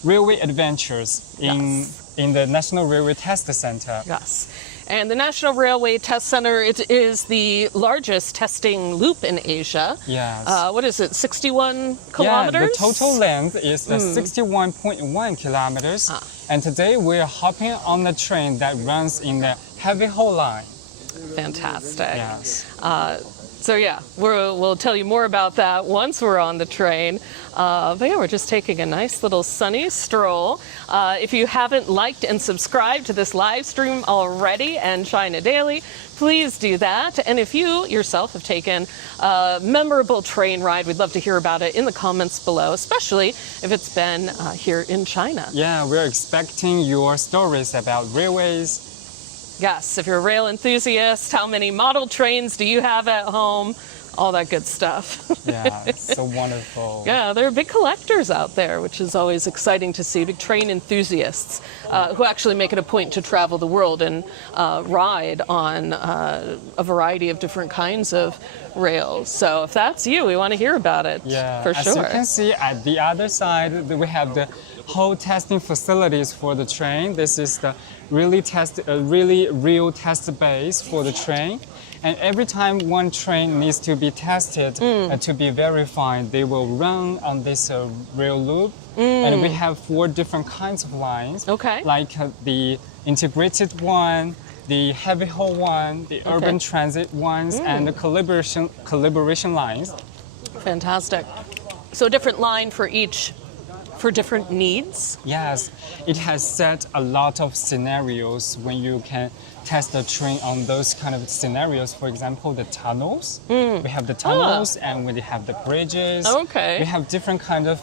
railway adventures in the National Railway Test Center. Yes. And the National Railway Test Center, it is the largest testing loop in Asia. Yes. What is it, 61 kilometers? Yeah, the total length is 61.1 kilometers. And today we're hopping on the train that runs in the heavy haul line. Fantastic. Yes. So we'll tell you more about that once we're on the train. But we're just taking a nice little sunny stroll. If you haven't liked and subscribed to this live stream already and China Daily, please do that. And if you yourself have taken a memorable train ride, we'd love to hear about it in the comments below, especially if it's been here in China. Yeah, we're expecting your stories about railways. Yes, if you're a rail enthusiast, how many model trains do you have at home? All that good stuff. Yeah, it's so wonderful. Yeah, there are big collectors out there, which is always exciting to see, big train enthusiasts who actually make it a point to travel the world and ride on a variety of different kinds of rails. So if that's you, we want to hear about it, for sure. As you can see, at the other side, we have the whole testing facilities for the train. This is the really real test base for the train. And every time one train needs to be tested to be verified, they will run on this rail loop. And we have 4 different kinds of lines. Okay. Like the integrated one, the heavy haul one, the urban transit ones, and the collaboration lines. fantastic. So a different line for different needs? Yes, it has set a lot of scenarios when you can test the train on those kind of scenarios. For example, the tunnels. We have the tunnels and we have the bridges. Okay. We have different kind of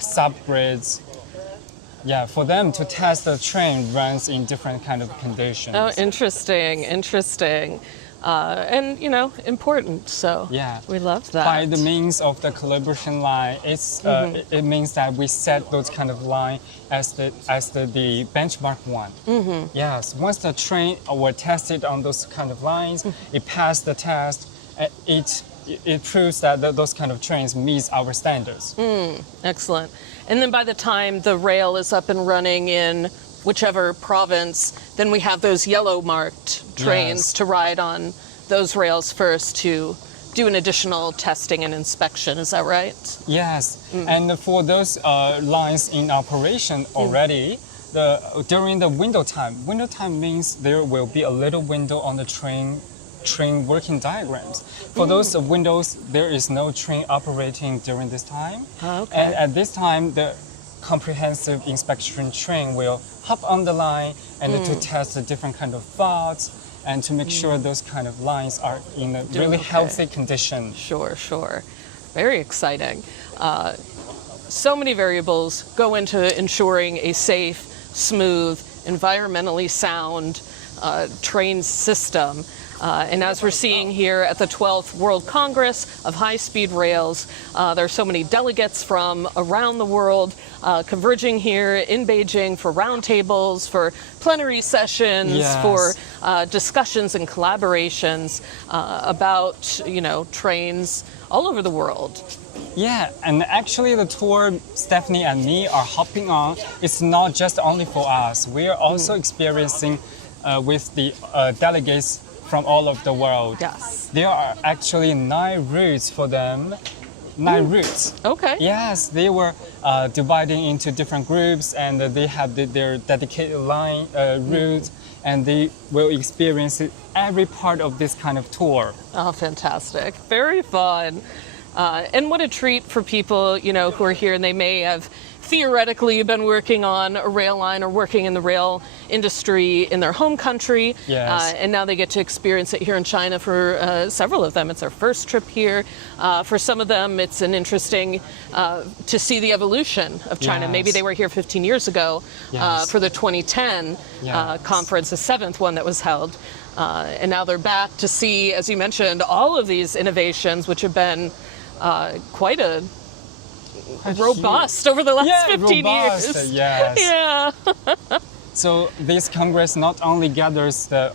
sub-grids. Yeah, for them to test the train runs in different kind of conditions. Oh, interesting. And important. So Yeah. we love that. By the means of the collaboration line, it means that we set those kind of line as the benchmark one. Yes, once the train were tested on those kind of lines, it passed the test. It proves that those kind of trains meet our standards. Excellent. And then by the time the rail is up and running in whichever province, then we have those yellow marked trains Yes. to ride on those rails first to do an additional testing and inspection. Is that right? Yes, and for those lines in operation already, during the window time means there will be a little window on the train working diagrams. For those windows, there is no train operating during this time. Okay. And at this time, the comprehensive inspection train will hop on the line and to test the different kind of faults and to make sure those kind of lines are in a really okay. healthy condition. Sure. Very exciting. So many variables go into ensuring a safe, smooth, environmentally sound train system. And as we're seeing here at the 12th World Congress of High-Speed Rails, there are so many delegates from around the world converging here in Beijing for roundtables, for plenary sessions, Yes. for discussions and collaborations about, trains all over the world. Yeah, and actually the tour Stephanie and me are hopping on, it's not just only for us. We are also experiencing with the delegates from all over the world. Yes. There are actually 9 routes for them. 9 routes. Okay. Yes, they were dividing into different groups and they have their dedicated line route and they will experience every part of this kind of tour. Oh, fantastic. Very fun. And what a treat for people, who are here and they may have theoretically been working on a rail line or working in the rail industry in their home country. Yes. And now they get to experience it here in China for several of them. It's their first trip here. For some of them, it's an interesting to see the evolution of China. Yes. Maybe they were here 15 years ago Yes. for the 2010 Yes. conference, the 7th one that was held. And now they're back to see, as you mentioned, all of these innovations, which have been quite robust over the last 15 robust, years. Yes. Yeah. So this Congress not only gathers the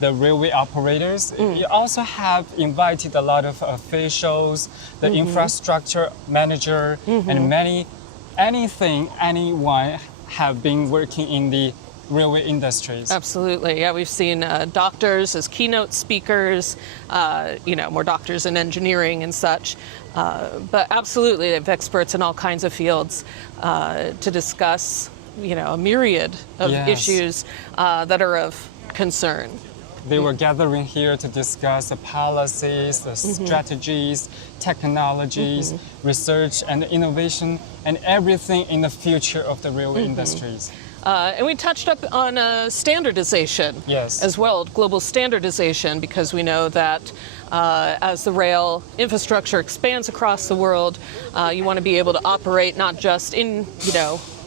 railway operators, it also have invited a lot of officials, the infrastructure manager, and anyone have been working in the railway industries. Absolutely. Yeah, we've seen doctors as keynote speakers, more doctors in engineering and such. But absolutely, they have experts in all kinds of fields to discuss, a myriad of Yes. issues that are of concern. They were gathering here to discuss the policies, the strategies, technologies, research and innovation, and everything in the future of the railway industries. And we touched up on standardization Yes. as well, global standardization, because we know that as the rail infrastructure expands across the world, you want to be able to operate not just in,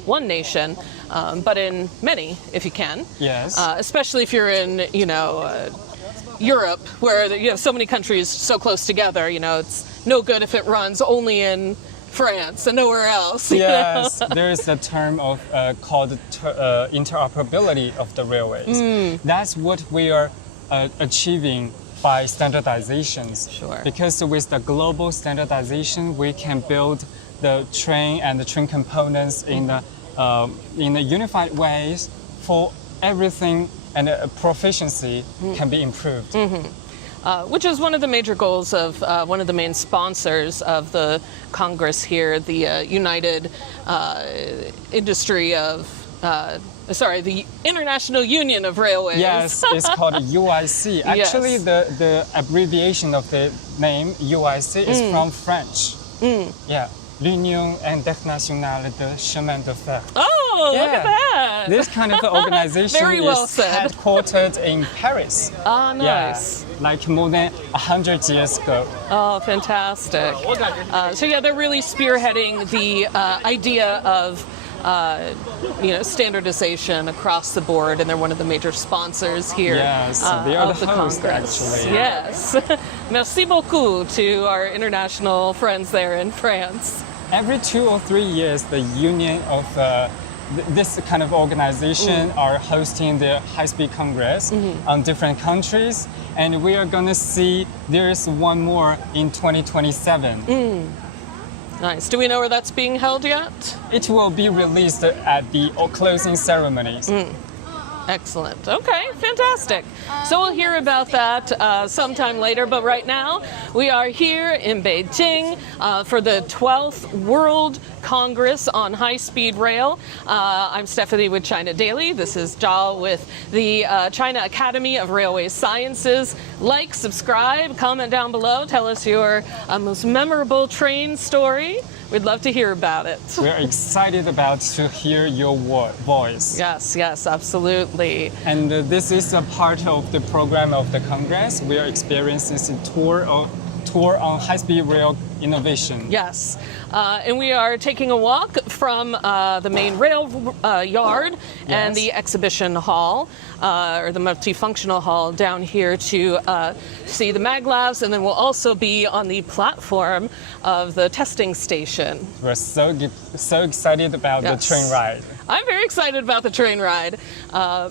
one nation, but in many, if you can. Yes. Especially if you're in, Europe, where you have so many countries so close together. It's no good if it runs only in France and nowhere else. Yes, there is a term of called interoperability of the railways. That's what we are achieving by standardizations. Sure. Because with the global standardization, we can build the train and the train components in a unified ways for everything, and proficiency can be improved. Which is one of the major goals of one of the main sponsors of the Congress here, the United Industry of sorry, the International Union of Railways. Yes, it's called UIC. Actually, Yes. the abbreviation of the name UIC is from French. Yeah, l'Union Internationale de Chemin de Fer. Oh, look Yeah. at that. This kind of organization Very well is said. headquartered in Paris. Ah, nice. Yeah, like more than 100 years ago. Oh, fantastic. So yeah, they're really spearheading the idea of standardization across the board, and they're one of the major sponsors here. Yes, they are of the host, Congress. actually. Yes. Merci beaucoup to our international friends there in France. Every 2 or 3 years, the union of this kind of organization are hosting the high-speed congress on different countries, and we are going to see there's one more in 2027. Nice. Do we know where that's being held yet? It will be released at the closing ceremonies. Excellent. Okay, fantastic. So we'll hear about that sometime later, but right now we are here in Beijing for the 12th World Congress on High-Speed Rail. I'm Stephanie with China Daily. This is Zhao with the China Academy of Railway Sciences. Like, subscribe, comment down below. Tell us your most memorable train story. We'd love to hear about it. We're excited about to hear your voice. Yes, yes, absolutely. And this is a part of the program of the Congress. We are experiencing a tour on high-speed rail innovation. Yes, and we are taking a walk from the main rail yard and the exhibition hall, or the multifunctional hall down here to see the Maglevs, and then we'll also be on the platform of the testing station. We're so excited about the Yes. train ride. I'm very excited about the train ride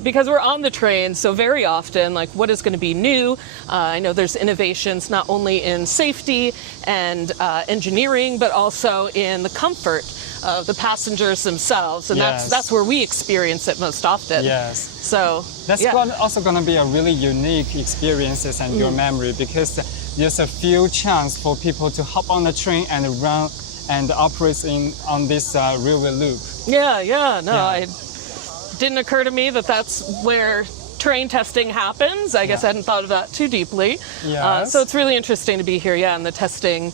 because we're on the train so very often, like what is going to be new. I know there's innovations not only in safety and engineering, but also in the comfort of the passengers themselves. And Yes. that's where we experience it most often. Yes. So That's also going to be a really unique experiences and your memory, because there's a few chance for people to hop on the train and run and operate on this railway loop. It didn't occur to me that that's where train testing happens. I guess I hadn't thought of that too deeply. Yes. So it's really interesting to be here, in the testing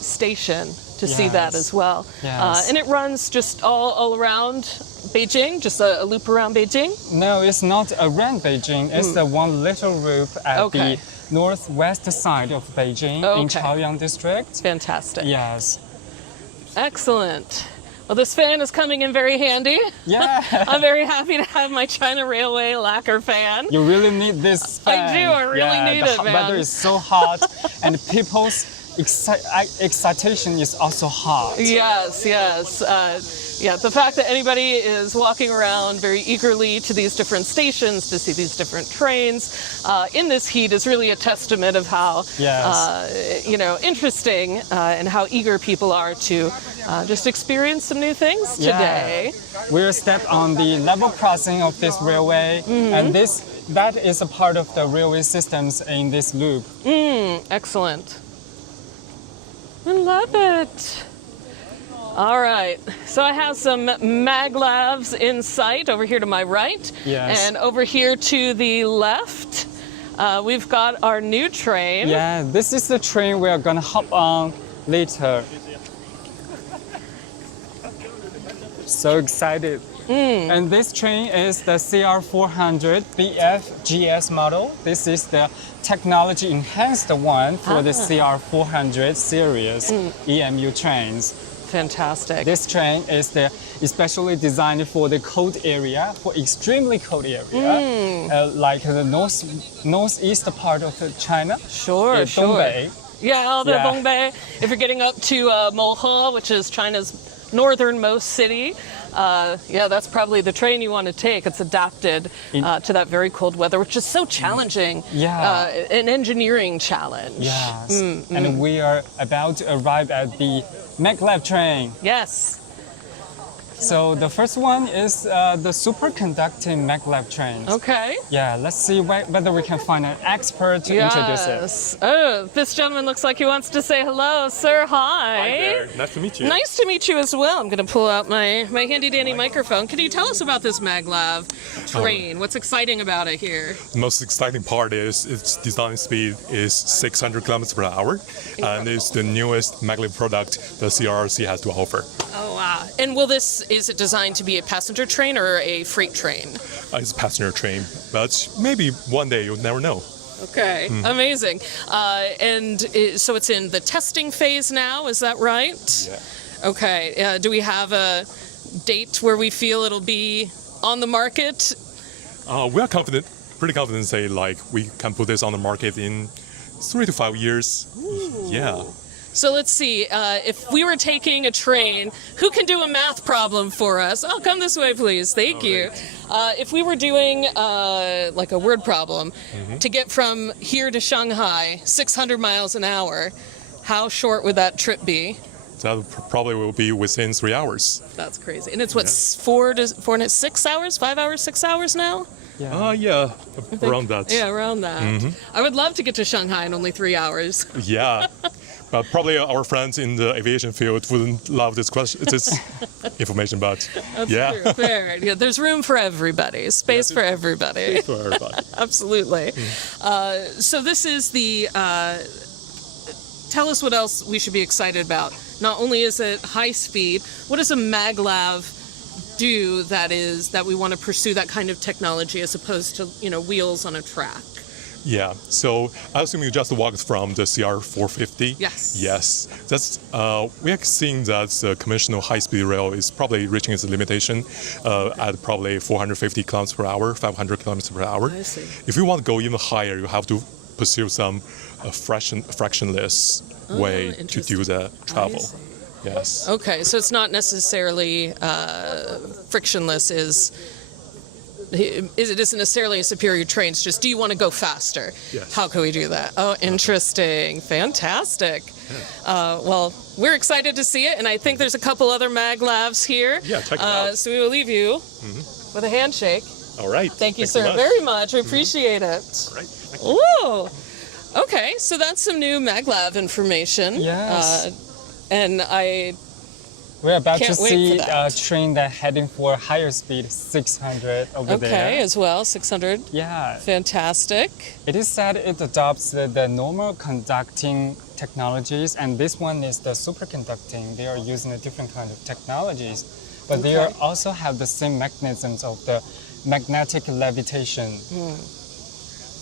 station to see that Yes. as well. Yes. And it runs just all around Beijing, just a loop around Beijing. No, it's not around Beijing. It's the one little loop at Okay. the northwest side of Beijing in Okay. Chaoyang district. Fantastic. Yes. Excellent. Well, this fan is coming in very handy. Yeah. I'm very happy to have my China Railway lacquer fan. You really need this fan. I do, I really need the it, man. weather is so hot, and people's excitation is also hot. Yes. The fact that anybody is walking around very eagerly to these different stations to see these different trains in this heat is really a testament of how interesting and how eager people are to just experience some new things today. We're step on the level crossing of this railway, and that is a part of the railway systems in this loop. Excellent. I love it. All right, so I have some Maglevs in sight over here to my right. Yes. And over here to the left, we've got our new train. Yeah, this is the train we are gonna hop on later. So excited. And this train is the CR400 BFGS model. This is the technology enhanced one for the CR400 series EMU trains. Fantastic. This train is especially designed for the cold area, for extremely cold area, like the northeast part of China. Sure. Dongbei. Yeah, the Dongbei. If you're getting up to Mohe, which is China's northernmost city, that's probably the train you want to take. It's adapted to that very cold weather, which is so challenging. An engineering challenge. Yes. And we are about to arrive at the Maglev train. Yes. So the first one is the superconducting maglev train. Okay. Yeah, let's see whether we can find an expert to introduce it. Yes. Oh, this gentleman looks like he wants to say hello. Sir, hi. Hi there. Nice to meet you. Nice to meet you as well. I'm going to pull out my handy dandy microphone. Can you tell us about this Maglev train? What's exciting about it here? The most exciting part is its design speed is 600 kilometers per hour, and it's the newest Maglev product the CRRC has to offer. Oh, wow. And is it designed to be a passenger train or a freight train? It's a passenger train, but maybe one day you'll never know. Okay, amazing. So it's in the testing phase now, is that right? Yeah. Okay, do we have a date where we feel it'll be on the market? We are confident, pretty confident, say like we can put this on the market in 3 to 5 years. Ooh. Yeah. So let's see, if we were taking a train, who can do a math problem for us? Oh, come this way, please. Thank you. If we were doing like a word problem, to get from here to Shanghai, 600 miles an hour, how short would that trip be? That probably will be within 3 hours. That's crazy. And it's what, 6 hours, 5 hours, 6 hours now? Yeah, around that. Yeah, around that. I would love to get to Shanghai in only 3 hours. Yeah. But probably our friends in the aviation field wouldn't love this question, this information, but That's yeah. true. Fair. Yeah, there's room for everybody, space for everybody. For everybody. Absolutely. So this is the, tell us what else we should be excited about. Not only is it high speed, what does a Maglev do that we want to pursue that kind of technology as opposed to, wheels on a track? Yeah, so I assume you just walked from the CR450. Yes. Yes, that's we are seeing that the conventional high-speed rail is probably reaching its limitation at probably 450 kilometers per hour, 500 kilometers per hour. I see. If you want to go even higher, you have to pursue some fractionless way to do the travel. Yes. Okay, so it's not necessarily frictionless. It isn't necessarily a superior train. It's just, do you want to go faster? Yes. How can we do that? Oh, interesting. Fantastic. Well, we're excited to see it, and I think there's a couple other Maglevs here. Yeah, check it out. So we will leave you with a handshake. All right. Thank you, Thanks sir, so much. very much. I appreciate it. All right. Thank you. Ooh. Okay, so that's some new Maglev information. Yes. And We're about Can't to wait see for that. a train that heading for higher speed, 600 over there. okay, as well, 600. Yeah, Fantastic. it is said it adopts the normal conducting technologies, and this one is the superconducting. They are using a different kind of technologies, but they Okay. also have the same mechanisms of the magnetic levitation.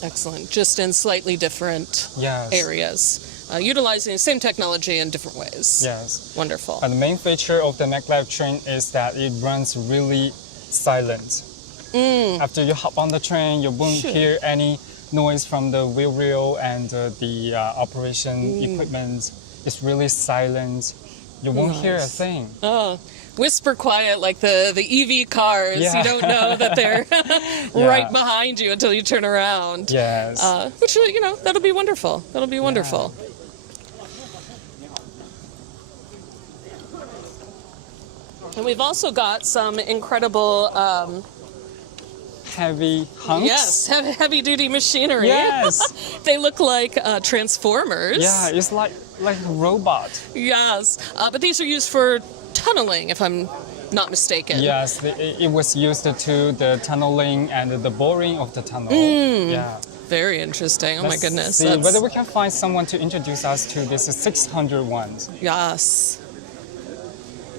Excellent. Just in slightly different Yes. areas, utilizing the same technology in different ways. Yes. Wonderful. And the main feature of the maglev train is that it runs really silent. After you hop on the train, you won't Sure. hear any noise from the wheel reel and the operation equipment. It's really silent. You won't hear a Nice. thing. Oh, whisper quiet like the EV cars. Yeah. You don't know that they're right behind you until you turn around. Yes. Which, that'll be wonderful. That'll be wonderful. And we've also got some incredible, Heavy hunks. yes, heavy-duty machinery. Yes. They look like transformers. Yeah, it's like a robot. Yes, but these are used for tunneling, if I'm not mistaken. Yes, it was used to the tunneling and the boring of the tunnel. Yeah. Very interesting. Oh my Let's goodness. See whether we can find someone to introduce us to this 600 ones. Yes.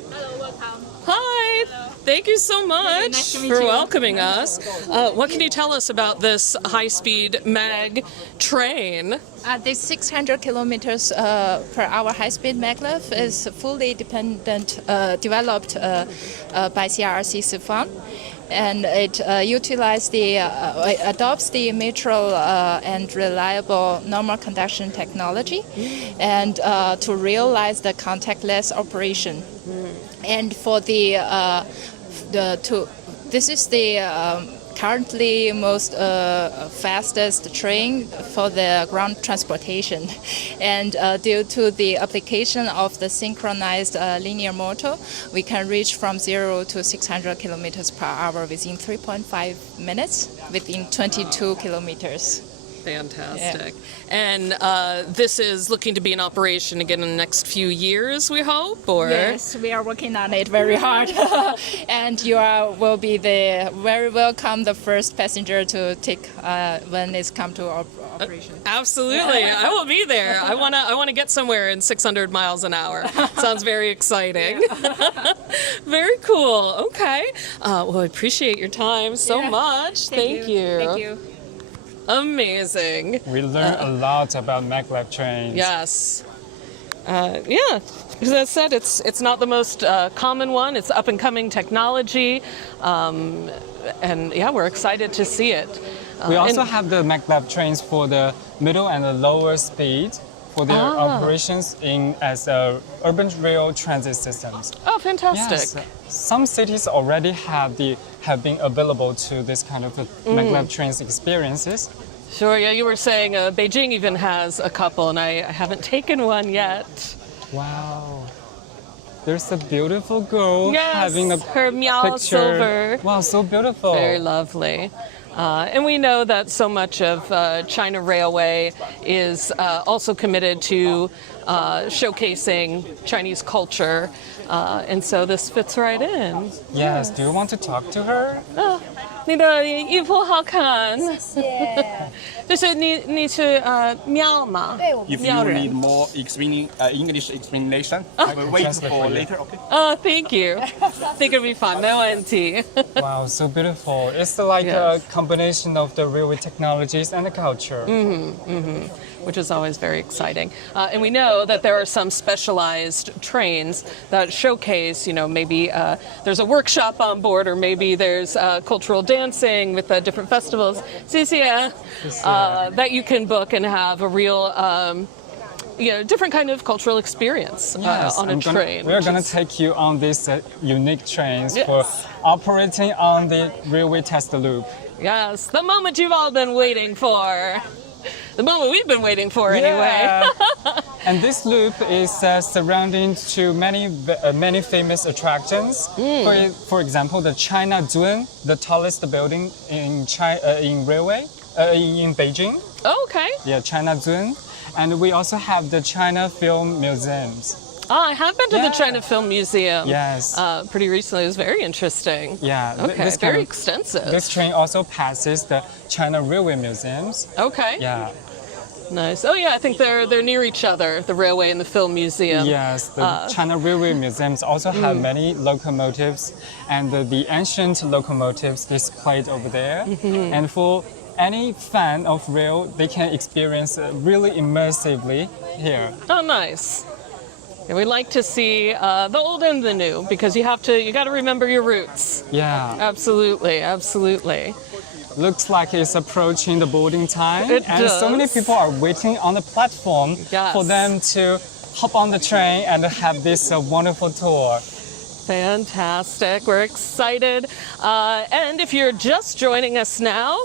Hello, welcome. Hi. Thank you so much nice to meet for you. welcoming us. What can you tell us about this high-speed mag train? This 600 kilometers per hour high-speed maglev is fully developed by CRRC Sifan, and it adopts the mutual and reliable normal conduction technology, and to realize the contactless operation. And for this is the currently most fastest train for the ground transportation. And due to the application of the synchronized linear motor, we can reach from 0 to 600 kilometers per hour within 3.5 minutes, within 22 kilometers. Fantastic. And this is looking to be in operation again in the next few years, we hope? Or? Yes, we are working on it very hard. And will be the very welcome, the first passenger to take when it's come to operation. Absolutely. I will be there. I want to get somewhere in 600 miles an hour. Sounds very exciting. Very cool. Okay. Well, I appreciate your time so much. Thank you. Thank you. Amazing. We learned a lot about maglev trains. Yes. Yeah. As I said, it's not the most common one. It's up and coming technology, and yeah, we're excited to see it. We also have the maglev trains for the middle and the lower speed for their operations as urban rail transit systems. Oh, fantastic! Yes, some cities already have been available to this kind of maglev trains experiences. Sure. Yeah, you were saying Beijing even has a couple, and I haven't taken one yet. Wow. There's a beautiful girl Yes, having a her Miao picture. silver. Wow, so beautiful. Very lovely. And we know that so much of China Railway is also committed to showcasing Chinese culture, and so this fits right in. Yes, do you want to talk to her? 你的衣服好看，就是你是喵吗？ If you need more English explanation, I will wait Just for for you. later. Okay. Oh, thank you. Think it'll be fun. 没问题。 Wow, so beautiful. It's like a combination of the railway technologies and the culture. Which is always very exciting. And we know that there are some specialized trains that showcase, maybe there's a workshop on board, or maybe there's cultural dancing with different festivals. 谢谢. That you can book and have a real, different kind of cultural experience on a train. We're going to take you on these unique trains for operating on the railway test loop. Yes, the moment you've all been waiting for. The moment we've been waiting for, anyway. Yeah. And this loop is surrounding to many famous attractions. For example, the China Dune, the tallest building in Beijing. Oh, okay. Yeah, China Dune. And we also have the China Film Museums. Oh, I have been to the China Film Museum. Yes. Pretty recently. It was very interesting. Yeah. Okay, very extensive. This train also passes the China Railway Museums. Okay. Yeah. Nice. Oh, yeah, I think they're near each other, the railway and the film museum. Yes, the China Railway Museums also have many locomotives, and the ancient locomotives displayed over there. And for any fan of rail, they can experience really immersively here. Oh, nice. Yeah, we like to see the old and the new, because you got to remember your roots. Yeah. Absolutely, absolutely. Looks like it's approaching the boarding time, It and so many does. people are waiting on the platform for them to hop on the train and have this wonderful tour. Fantastic. We're excited. And if you're just joining us now,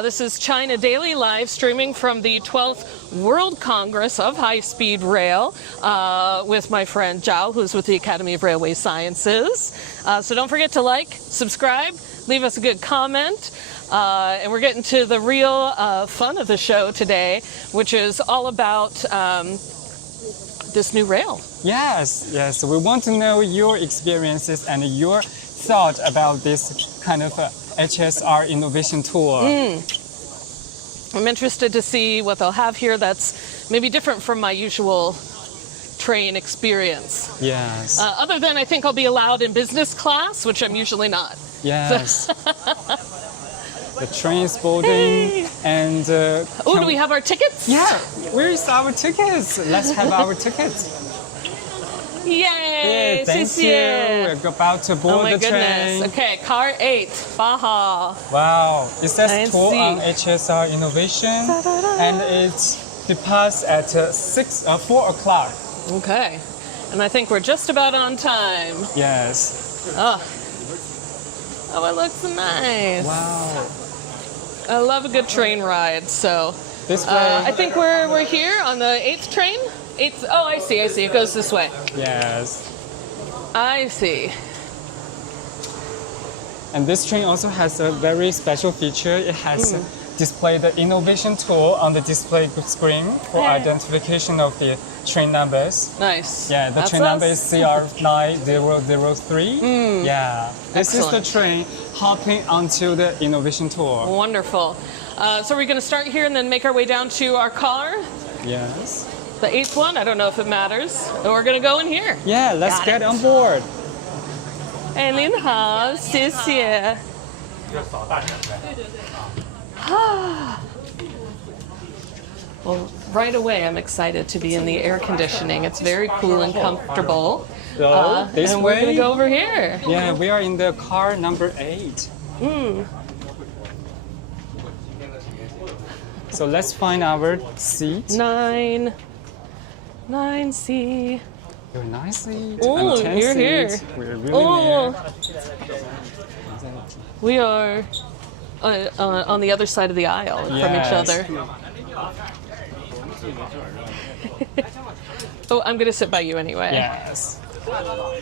this is China Daily live streaming from the 12th World Congress of High Speed Rail with my friend Zhao, who's with the Academy of Railway Sciences. So don't forget to like, subscribe, leave us a good comment. And we're getting to the real fun of the show today, which is all about this new rail. Yes. We want to know your experiences and your thought about this kind of HSR Innovation Tour. I'm interested to see what they'll have here that's maybe different from my usual train experience. Yes. Other than I think I'll be allowed in business class, which I'm usually not. Yes. The train is boarding, and Oh, do we have our tickets? Yeah. Where is our tickets? Let's have our tickets. Yay! Thank 谢谢. you. We're about to board Oh my the goodness. train. Okay, car 8, 8号. Wow. It says I tour see. on HSR Innovation, and it departs at 4 o'clock. Okay. And I think we're just about on time. Yes. Oh, it looks nice. Wow. I love a good train ride. So This way. I think we're here on the 8th train. 8th. Oh, I see. It goes this way. Yes. I see. And this train also has a very special feature. It has displayed the innovation tool on the display screen for identification of the train numbers. Nice. Yeah, the That's train number is us. CR9003. Yeah, this is the Excellent. train hopping onto the innovation tour. Wonderful. So we're going to start here and then make our way down to our car. Yes. The 8th one. I don't know if it matters. We're going to go in here. Yeah, let's Got get it. on board. 哎，您好，谢谢。Well, right away, I'm excited to be in the air conditioning. It's very cool and comfortable. So, this and we're way. going to go over here. Yeah, we are in the car number 8. So let's find our seat. 9C. Your nice seat. Oh, and 10 you're here. seats. We're really Oh, near. we are on the other side of the aisle from each Yes. other. Oh, I'm going to sit by you anyway. Yes. Wow,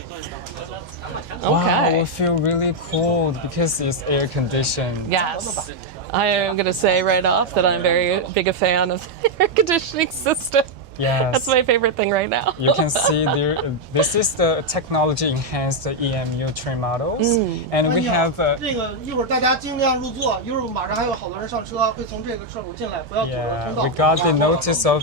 Okay. we feel really cold because it's air conditioned. Yes. I am going to say right off that I'm very big a fan of the air conditioning system. Yes. That's my favorite thing right now. You can see there, this is the technology enhanced EMU train models, and we have 这个一会儿大家尽量入座，一会儿马上还有好多人上车，会从这个车口进来，不要堵着通道。 we got the notice of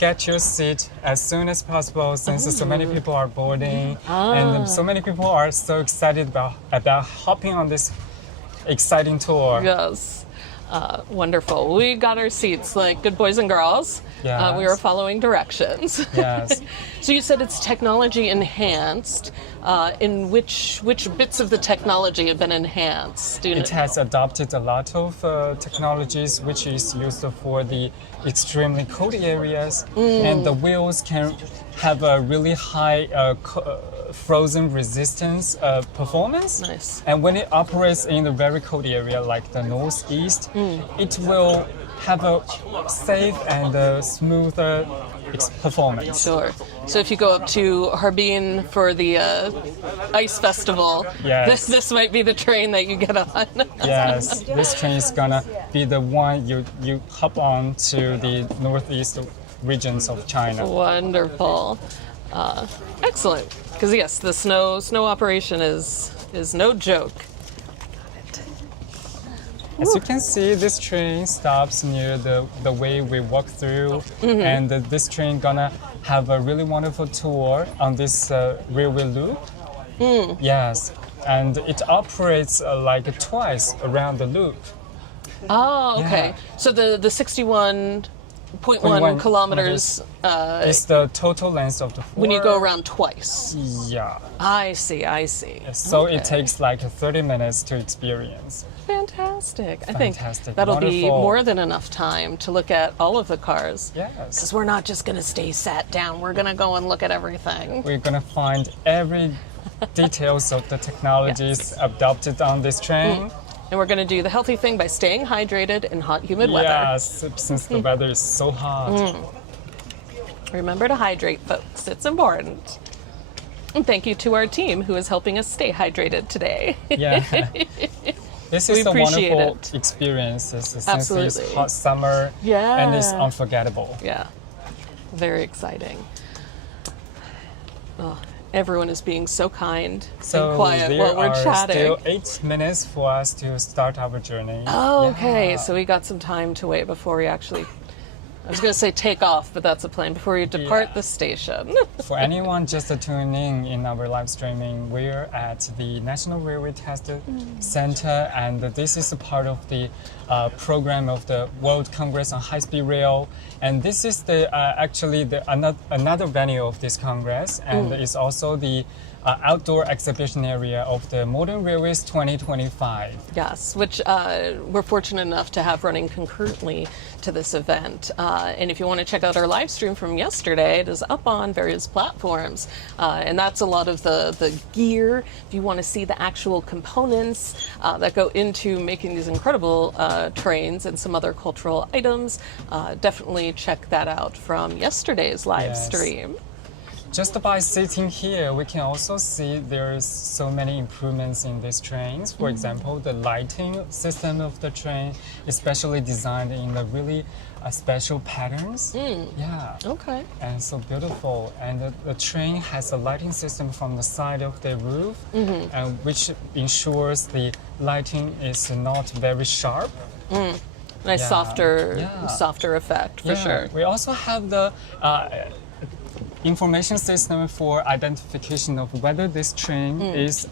get your seat as soon as possible since so many people are boarding and so many people are so excited about hopping on this exciting tour. Yes. Wonderful. We got our seats like good boys and girls. Yes. We were following directions. Yes. So you said it's technology enhanced. In which bits of the technology have been enhanced? Do you It has adopted a lot of technologies which is used for the extremely cold areas, and the wheels can have a really high frozen resistance performance. Nice. And when it operates in a very cold area like the northeast, it will have a safe and smoother performance. Sure. So if you go up to Harbin for the ice festival, Yes. this might be the train that you get on. Yes, this train is gonna be the one you hop on to the northeast regions of China. Wonderful. Excellent. Because yes, the snow operation is no joke. As you can see, this train stops near the way we walk through, and this train gonna have a really wonderful tour on this railway loop. Yes, and it operates like twice around the loop. Oh, okay. Yeah. So the 61.1 kilometers It's the total length of the floor. when you go around twice. Yeah. I see. So Okay. it takes like 30 minutes to experience. Fantastic. I think Fantastic. that'll be Wonderful. more than enough time to look at all of the cars. Yes. Because we're not just going to stay sat down. We're going to go and look at everything. We're gonna find every details of the technologies adopted on this train. And we're going to do the healthy thing by staying hydrated in hot, humid weather. Yes, since the weather is so hot. Remember to hydrate, folks. It's important. And thank you to our team who is helping us stay hydrated today. Yeah. This We is a appreciate wonderful it. experience since it's Absolutely. hot summer Yeah. and it's unforgettable. Yeah, very exciting. Oh, everyone is being so kind So and quiet there while we're are chatting. still 8 minutes for us to start our journey. Oh, okay. Yeah. So we got some time to wait before we actually. I was going to say take off, but that's a plane. Before we depart Yeah. the station. For anyone just tuning in our live streaming, we're at the National Railway Test Center, and this is a part of the program of the World Congress on High-Speed Rail. And this is the actually another venue of this congress, and it's also the outdoor exhibition area of the Modern Railways 2025. Yes, which we're fortunate enough to have running concurrently to this event. And if you want to check out our live stream from yesterday, it is up on various platforms. And that's a lot of the gear. If you want to see the actual components that go into making these incredible trains and some other cultural items, definitely check that out from yesterday's live stream. Just by sitting here, we can also see there's so many improvements in these trains. For example, the lighting system of the train is specially designed in the really special patterns. Yeah. Okay. And so beautiful. And the train has a lighting system from the side of the roof, which ensures the lighting is not very sharp. Nice softer effect for sure. We also have the information system for identification of whether this train is,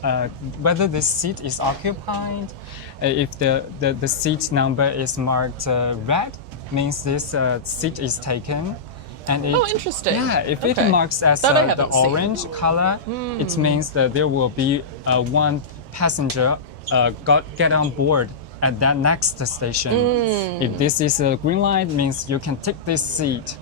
whether this seat is occupied. If the seat number is marked red, means this seat is taken. And interesting. Yeah, if it marks as the orange color, it means that there will be one passenger get on board at that next station. If this is a green light, means you can take this seat.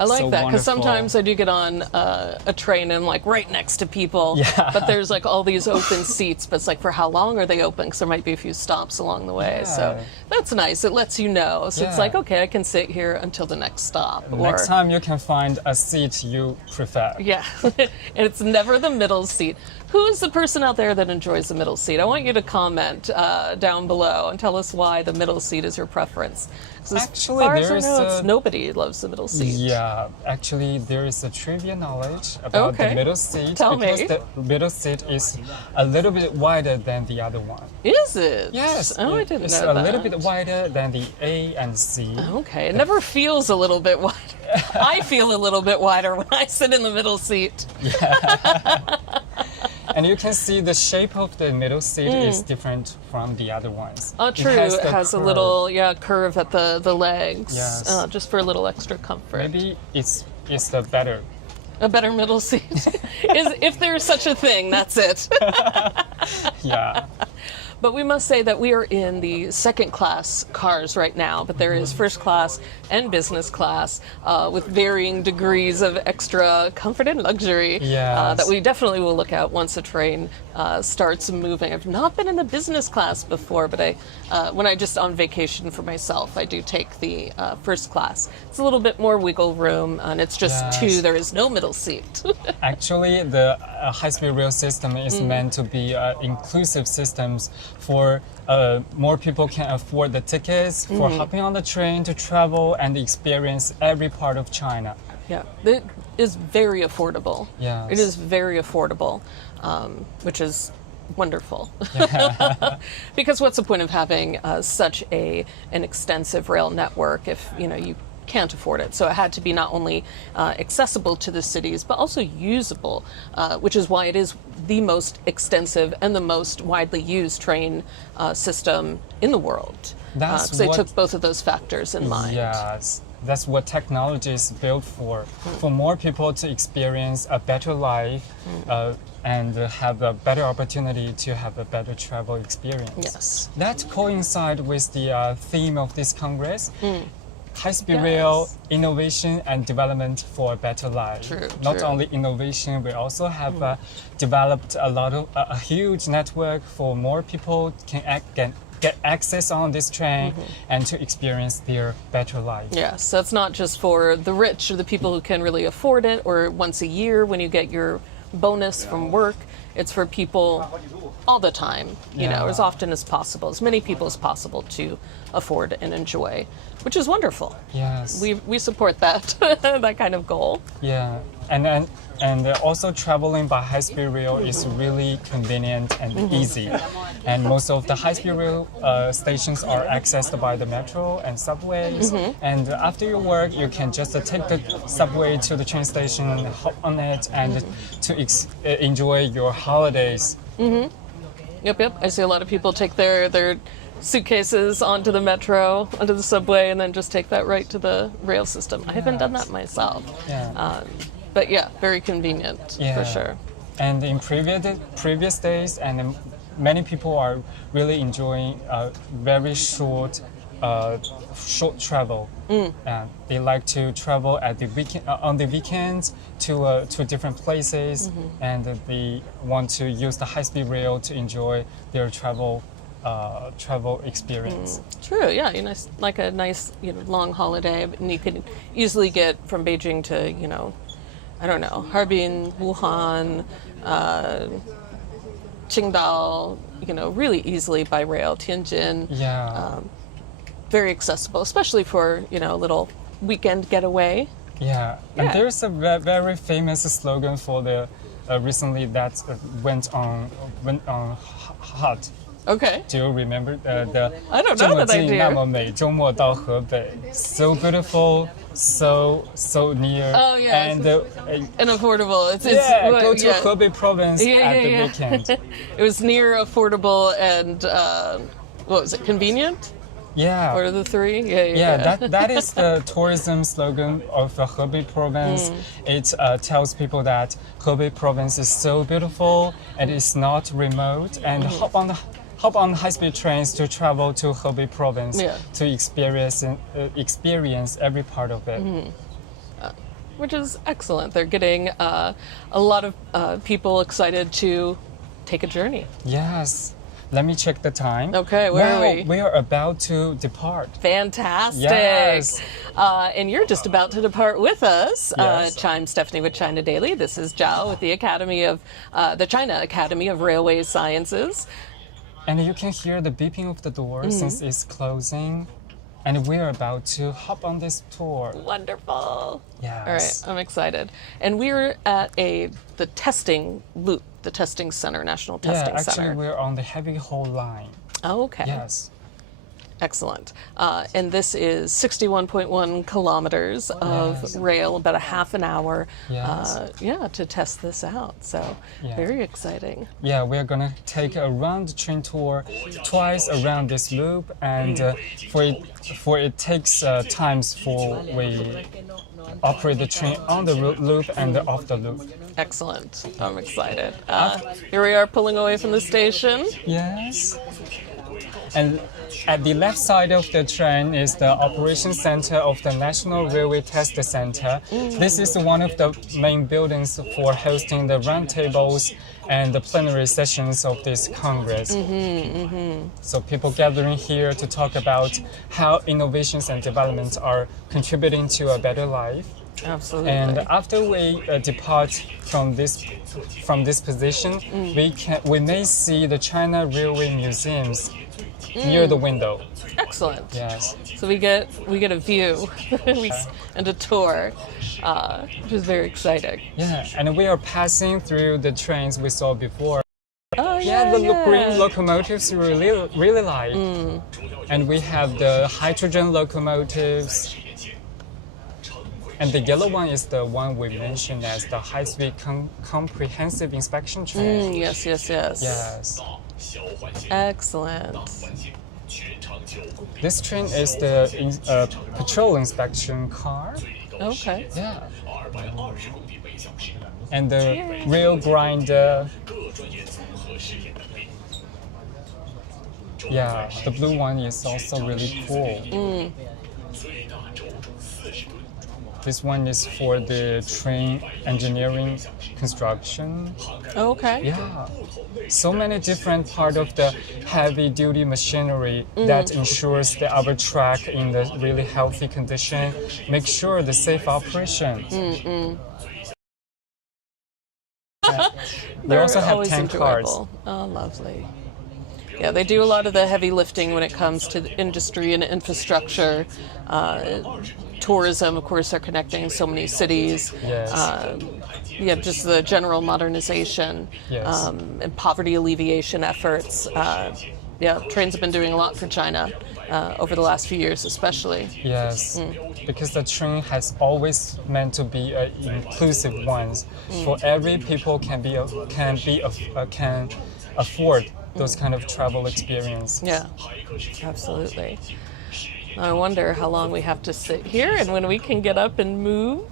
I like that because sometimes I do get on a train and like right next to people, but there's like all these open seats, but it's like for how long are they open? Because there might be a few stops along the way. So that's nice. It lets you know. So it's like, okay, I can sit here until the next stop. Next time you can find a seat you prefer. Yeah, and it's never the middle seat. Who is the person out there that enjoys the middle seat? I want you to comment down below and tell us why the middle seat is your preference. Actually, as far as I know, nobody loves the middle seat. Yeah, actually, there is a trivia knowledge about the middle seat. Tell because me. The middle seat is a little bit wider than the other one. Is it? Yes. Oh, I didn't know that. It's a little bit wider than the A and C. Okay, it never feels a little bit wider. I feel a little bit wider when I sit in the middle seat. And you can see the shape of the middle seat is different from the other ones. Oh, true. It has a little curve at the legs, just for a little extra comfort. Maybe it's the better. A better middle seat. If there's such a thing, that's it. Yeah. But we must say that we are in the second class cars right now, but there is first class and business class with varying degrees of extra comfort and luxury that we definitely will look at once a train starts moving. I've not been in the business class before, but when I just on vacation for myself, I do take the first class. It's a little bit more wiggle room, and it's just two. There is no middle seat. Actually, the high-speed rail system is meant to be inclusive systems for more people can afford the tickets for hopping on the train to travel and experience every part of China. Yeah, it is very affordable. Yeah, it is very affordable, which is wonderful. Because what's the point of having such an extensive rail network if you can't afford it? So it had to be not only accessible to the cities, but also usable, which is why it is the most extensive and the most widely used train system in the world. So they took both of those factors in mind. Yes, that's what technology is built for more people to experience a better life and have a better opportunity to have a better travel experience. Yes. That coincides with the theme of this Congress. High-speed rail, innovation and development for a better life. Not only innovation, we also have developed a huge network for more people can get access on this train and to experience their better life. Yes, so it's not just for the rich or the people who can really afford it, or once a year when you get your bonus from work. It's for people all the time, as often as possible, as many people as possible to afford and enjoy, which is wonderful. Yes. We support that, that kind of goal. Yeah, and also traveling by high-speed rail is really convenient and easy. And most of the high-speed rail stations are accessed by the metro and subways. And after your work, you can just take the subway to the train station, hop on it, and to enjoy your holidays. Yep. I see a lot of people take their suitcases onto the metro, onto the subway, and then just take that right to the rail system. I haven't done that myself. Yeah. but yeah, very convenient for sure. And in previous days, and many people are really enjoying very short travel. They like to travel at the weekend on the weekends to different places, and they want to use the high-speed rail to enjoy their travel experience. True, yeah, like a nice long holiday, and you could easily get from Beijing to I don't know, Harbin, Wuhan, Qingdao, really easily by rail. Tianjin, very accessible, especially for a little weekend getaway. Yeah, and there's a very famous slogan for the recently that went on hot. Okay. Do you remember the? I don't know that I do. 那么美，周末到河北 So beautiful, so near. Oh yeah. And affordable. It's go to yeah. Hebei province at the weekend. It was near, affordable, and what was it? Convenient. Yeah. What are the three? Yeah. That is the tourism slogan of the Hebei province. It tells people that Hebei province is so beautiful and it's not remote, and hop on high-speed trains to travel to Hebei province to experience every part of it. Which is excellent. They're getting a lot of people excited to take a journey. Yes. Let me check the time. Okay, where are we? We are about to depart. Fantastic. Yes. And you're just about to depart with us. Yes. I'm Stephanie with China Daily. This is Zhao with the China Academy of Railway Sciences. And you can hear the beeping of the door since it's closing. And we're about to hop on this tour. Wonderful. Yes. All right, I'm excited. And we're at the testing loop, the testing center, National Testing Center. Actually, we're on the heavy haul line. Oh, okay. Yes. Excellent. And this is 61.1 kilometers of rail, about a half an hour, to test this out. So very exciting. Yeah, we're going to take a round train tour twice around this loop, and for it takes times for we operate the train on the loop and off the loop. Excellent. I'm excited. Here we are pulling away from the station. Yes. And at the left side of the train is the operations center of the National Railway Test Center. This is one of the main buildings for hosting the roundtables and the plenary sessions of this Congress. So people gathering here to talk about how innovations and developments are contributing to a better life. Absolutely. And after we depart from this position, we may see the China Railway Museums near the window. Excellent. Yes. So we get a view and a tour, which is very exciting. Yeah, and we are passing through the trains we saw before. Oh The green locomotives really like. And we have the hydrogen locomotives. And the yellow one is the one we mentioned as the high-speed comprehensive inspection train. Yes. Yes. Excellent. This train is the patrol inspection car. Okay. Yeah. And the rail grinder. Yeah, the blue one is also really cool. This one is for the train engineering construction. Okay. Yeah. So many different parts of the heavy-duty machinery that ensures that our track in the really healthy condition, make sure the safe operation. We also have tank cars. Oh, lovely. Yeah, they do a lot of the heavy lifting when it comes to the industry and infrastructure. Tourism, of course, are connecting so many cities. Yes. Just the general modernization and poverty alleviation efforts. Trains have been doing a lot for China over the last few years, especially. Yes, because the train has always meant to be an inclusive one, for every people can afford those kind of travel experience. Yeah, absolutely. I wonder how long we have to sit here and when we can get up and move.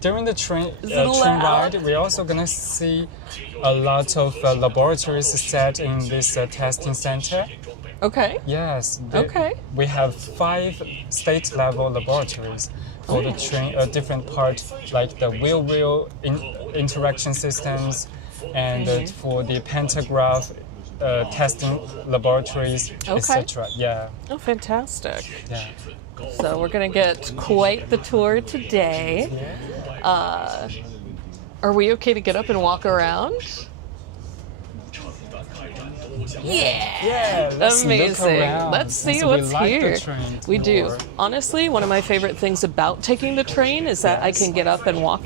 during the train it train loud? ride, we're also gonna see a lot of laboratories set in this testing center. Okay. Yes. Okay. We have 5 state-level laboratories for the train, different parts like the wheel interaction systems, and for the pantograph testing laboratories, etc. Yeah. Oh, fantastic. Yeah. So we're going to get quite the tour today. Are we okay to get up and walk around? Yeah. Let's Amazing. Look around, Let's see since what's we like here. The train We do. tour. Honestly, one of my favorite things about taking the train is that I can get up and walk.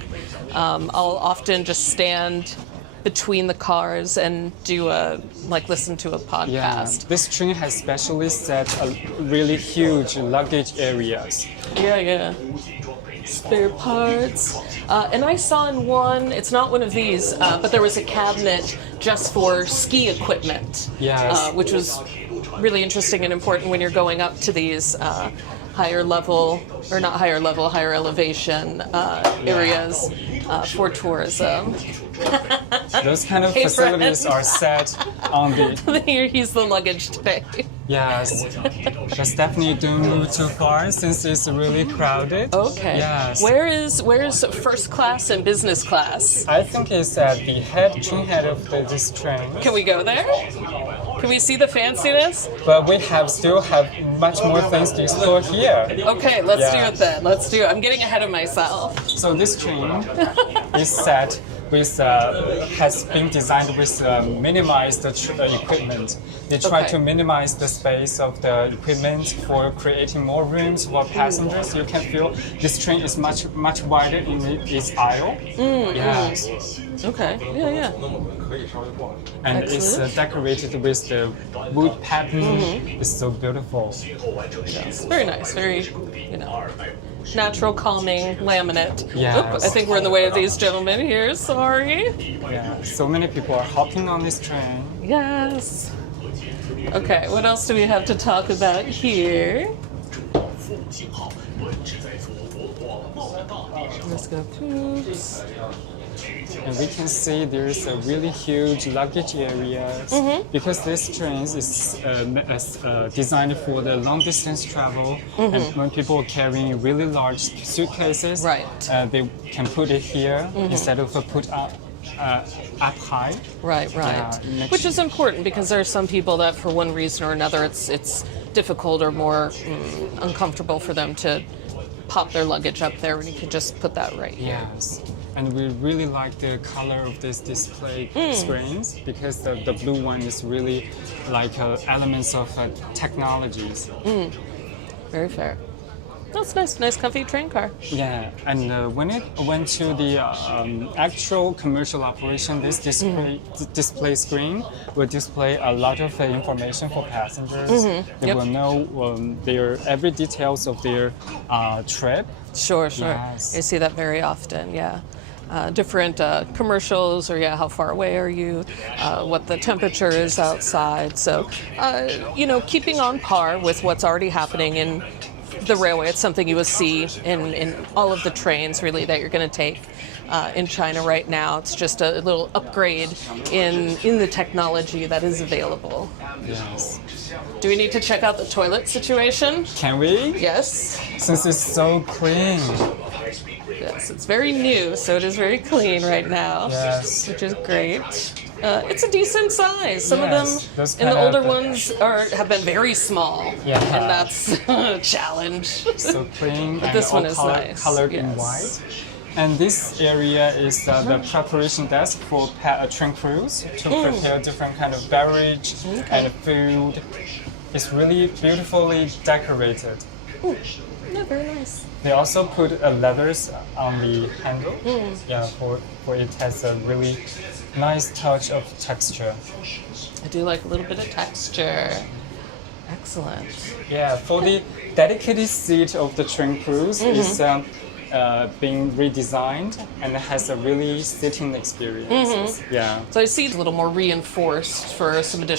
I'll often just stand between the cars and listen to a podcast. Yeah, this train has specially set a really huge luggage areas. Yeah. Spare parts. And I saw in one, it's not one of these, but there was a cabinet just for ski equipment. Yes. Which was really interesting and important when you're going up to these higher elevation areas for tourism. Those kind of Hey, facilities friend. are set on the. Here he's the luggage today. Yes, let's definitely don't move too far since it's really crowded. Okay. Yes. Where is first class and business class? I think it's at the train head of this train. Can we go there? Can we see the fanciness? But we still have much more things to explore here. Okay, let's do Yeah. it then. Let's do it. I'm getting ahead of myself. So this train is set with has been designed with minimized equipment. They try Okay. to minimize the space of the equipment for creating more rooms for passengers. You can feel this train is much wider in its aisle. Yes. Okay. Yeah. And Excellent. it's decorated with the wood pattern. It's so beautiful. Yes. Very nice. Very, natural, calming laminate. Yes. Oop, I think we're in the way of these gentlemen here. Sorry. Yeah. So many people are hopping on this train. Yes. Okay, what else do we have to talk about here? Let's go. Oops. And we can see there's a really huge luggage area because this train is designed for the long distance travel. And when people are carrying really large suitcases, Right. They can put it here instead of put up high. Right. Which is important because there are some people that, for one reason or another, it's difficult or more uncomfortable for them to pop their luggage up there, and you can just put that right here. Yes. And we really like the color of this display screens because the blue one is really like elements of technologies. Very fair. That's nice comfy train car. Yeah, and when it went to the actual commercial operation, this display screen will display a lot of information for passengers. They will know every details of their trip. Sure. Yes. I see that very often, yeah. Different commercials, or how far away are you, what the temperature is outside. So, keeping on par with what's already happening in the railway. It's something you will see in all of the trains, really, that you're going to take in China right now. It's just a little upgrade in the technology that is available. Yes. Do we need to check out the toilet situation? Can we? Yes. Since it's so clean. Yes, it's very new, so it is very clean right now. Yes. Which is great. It's a decent size. Some Yes, of those them, and the kind older of- ones have been very small. Yeah. And that's a challenge. So clean and this all one is nice. colored in Yes. white. And this area is the preparation desk for train crews to prepare different kind of beverage and food. It's really beautifully decorated. Yeah, very nice. They also put leathers on the handle. Yeah, for it has a really nice touch of texture. I do like a little bit of texture. Excellent. Yeah, for the dedicated seat of the train crews is being redesigned and has a really sitting experience. Yeah. So I see it's a little more reinforced for some additional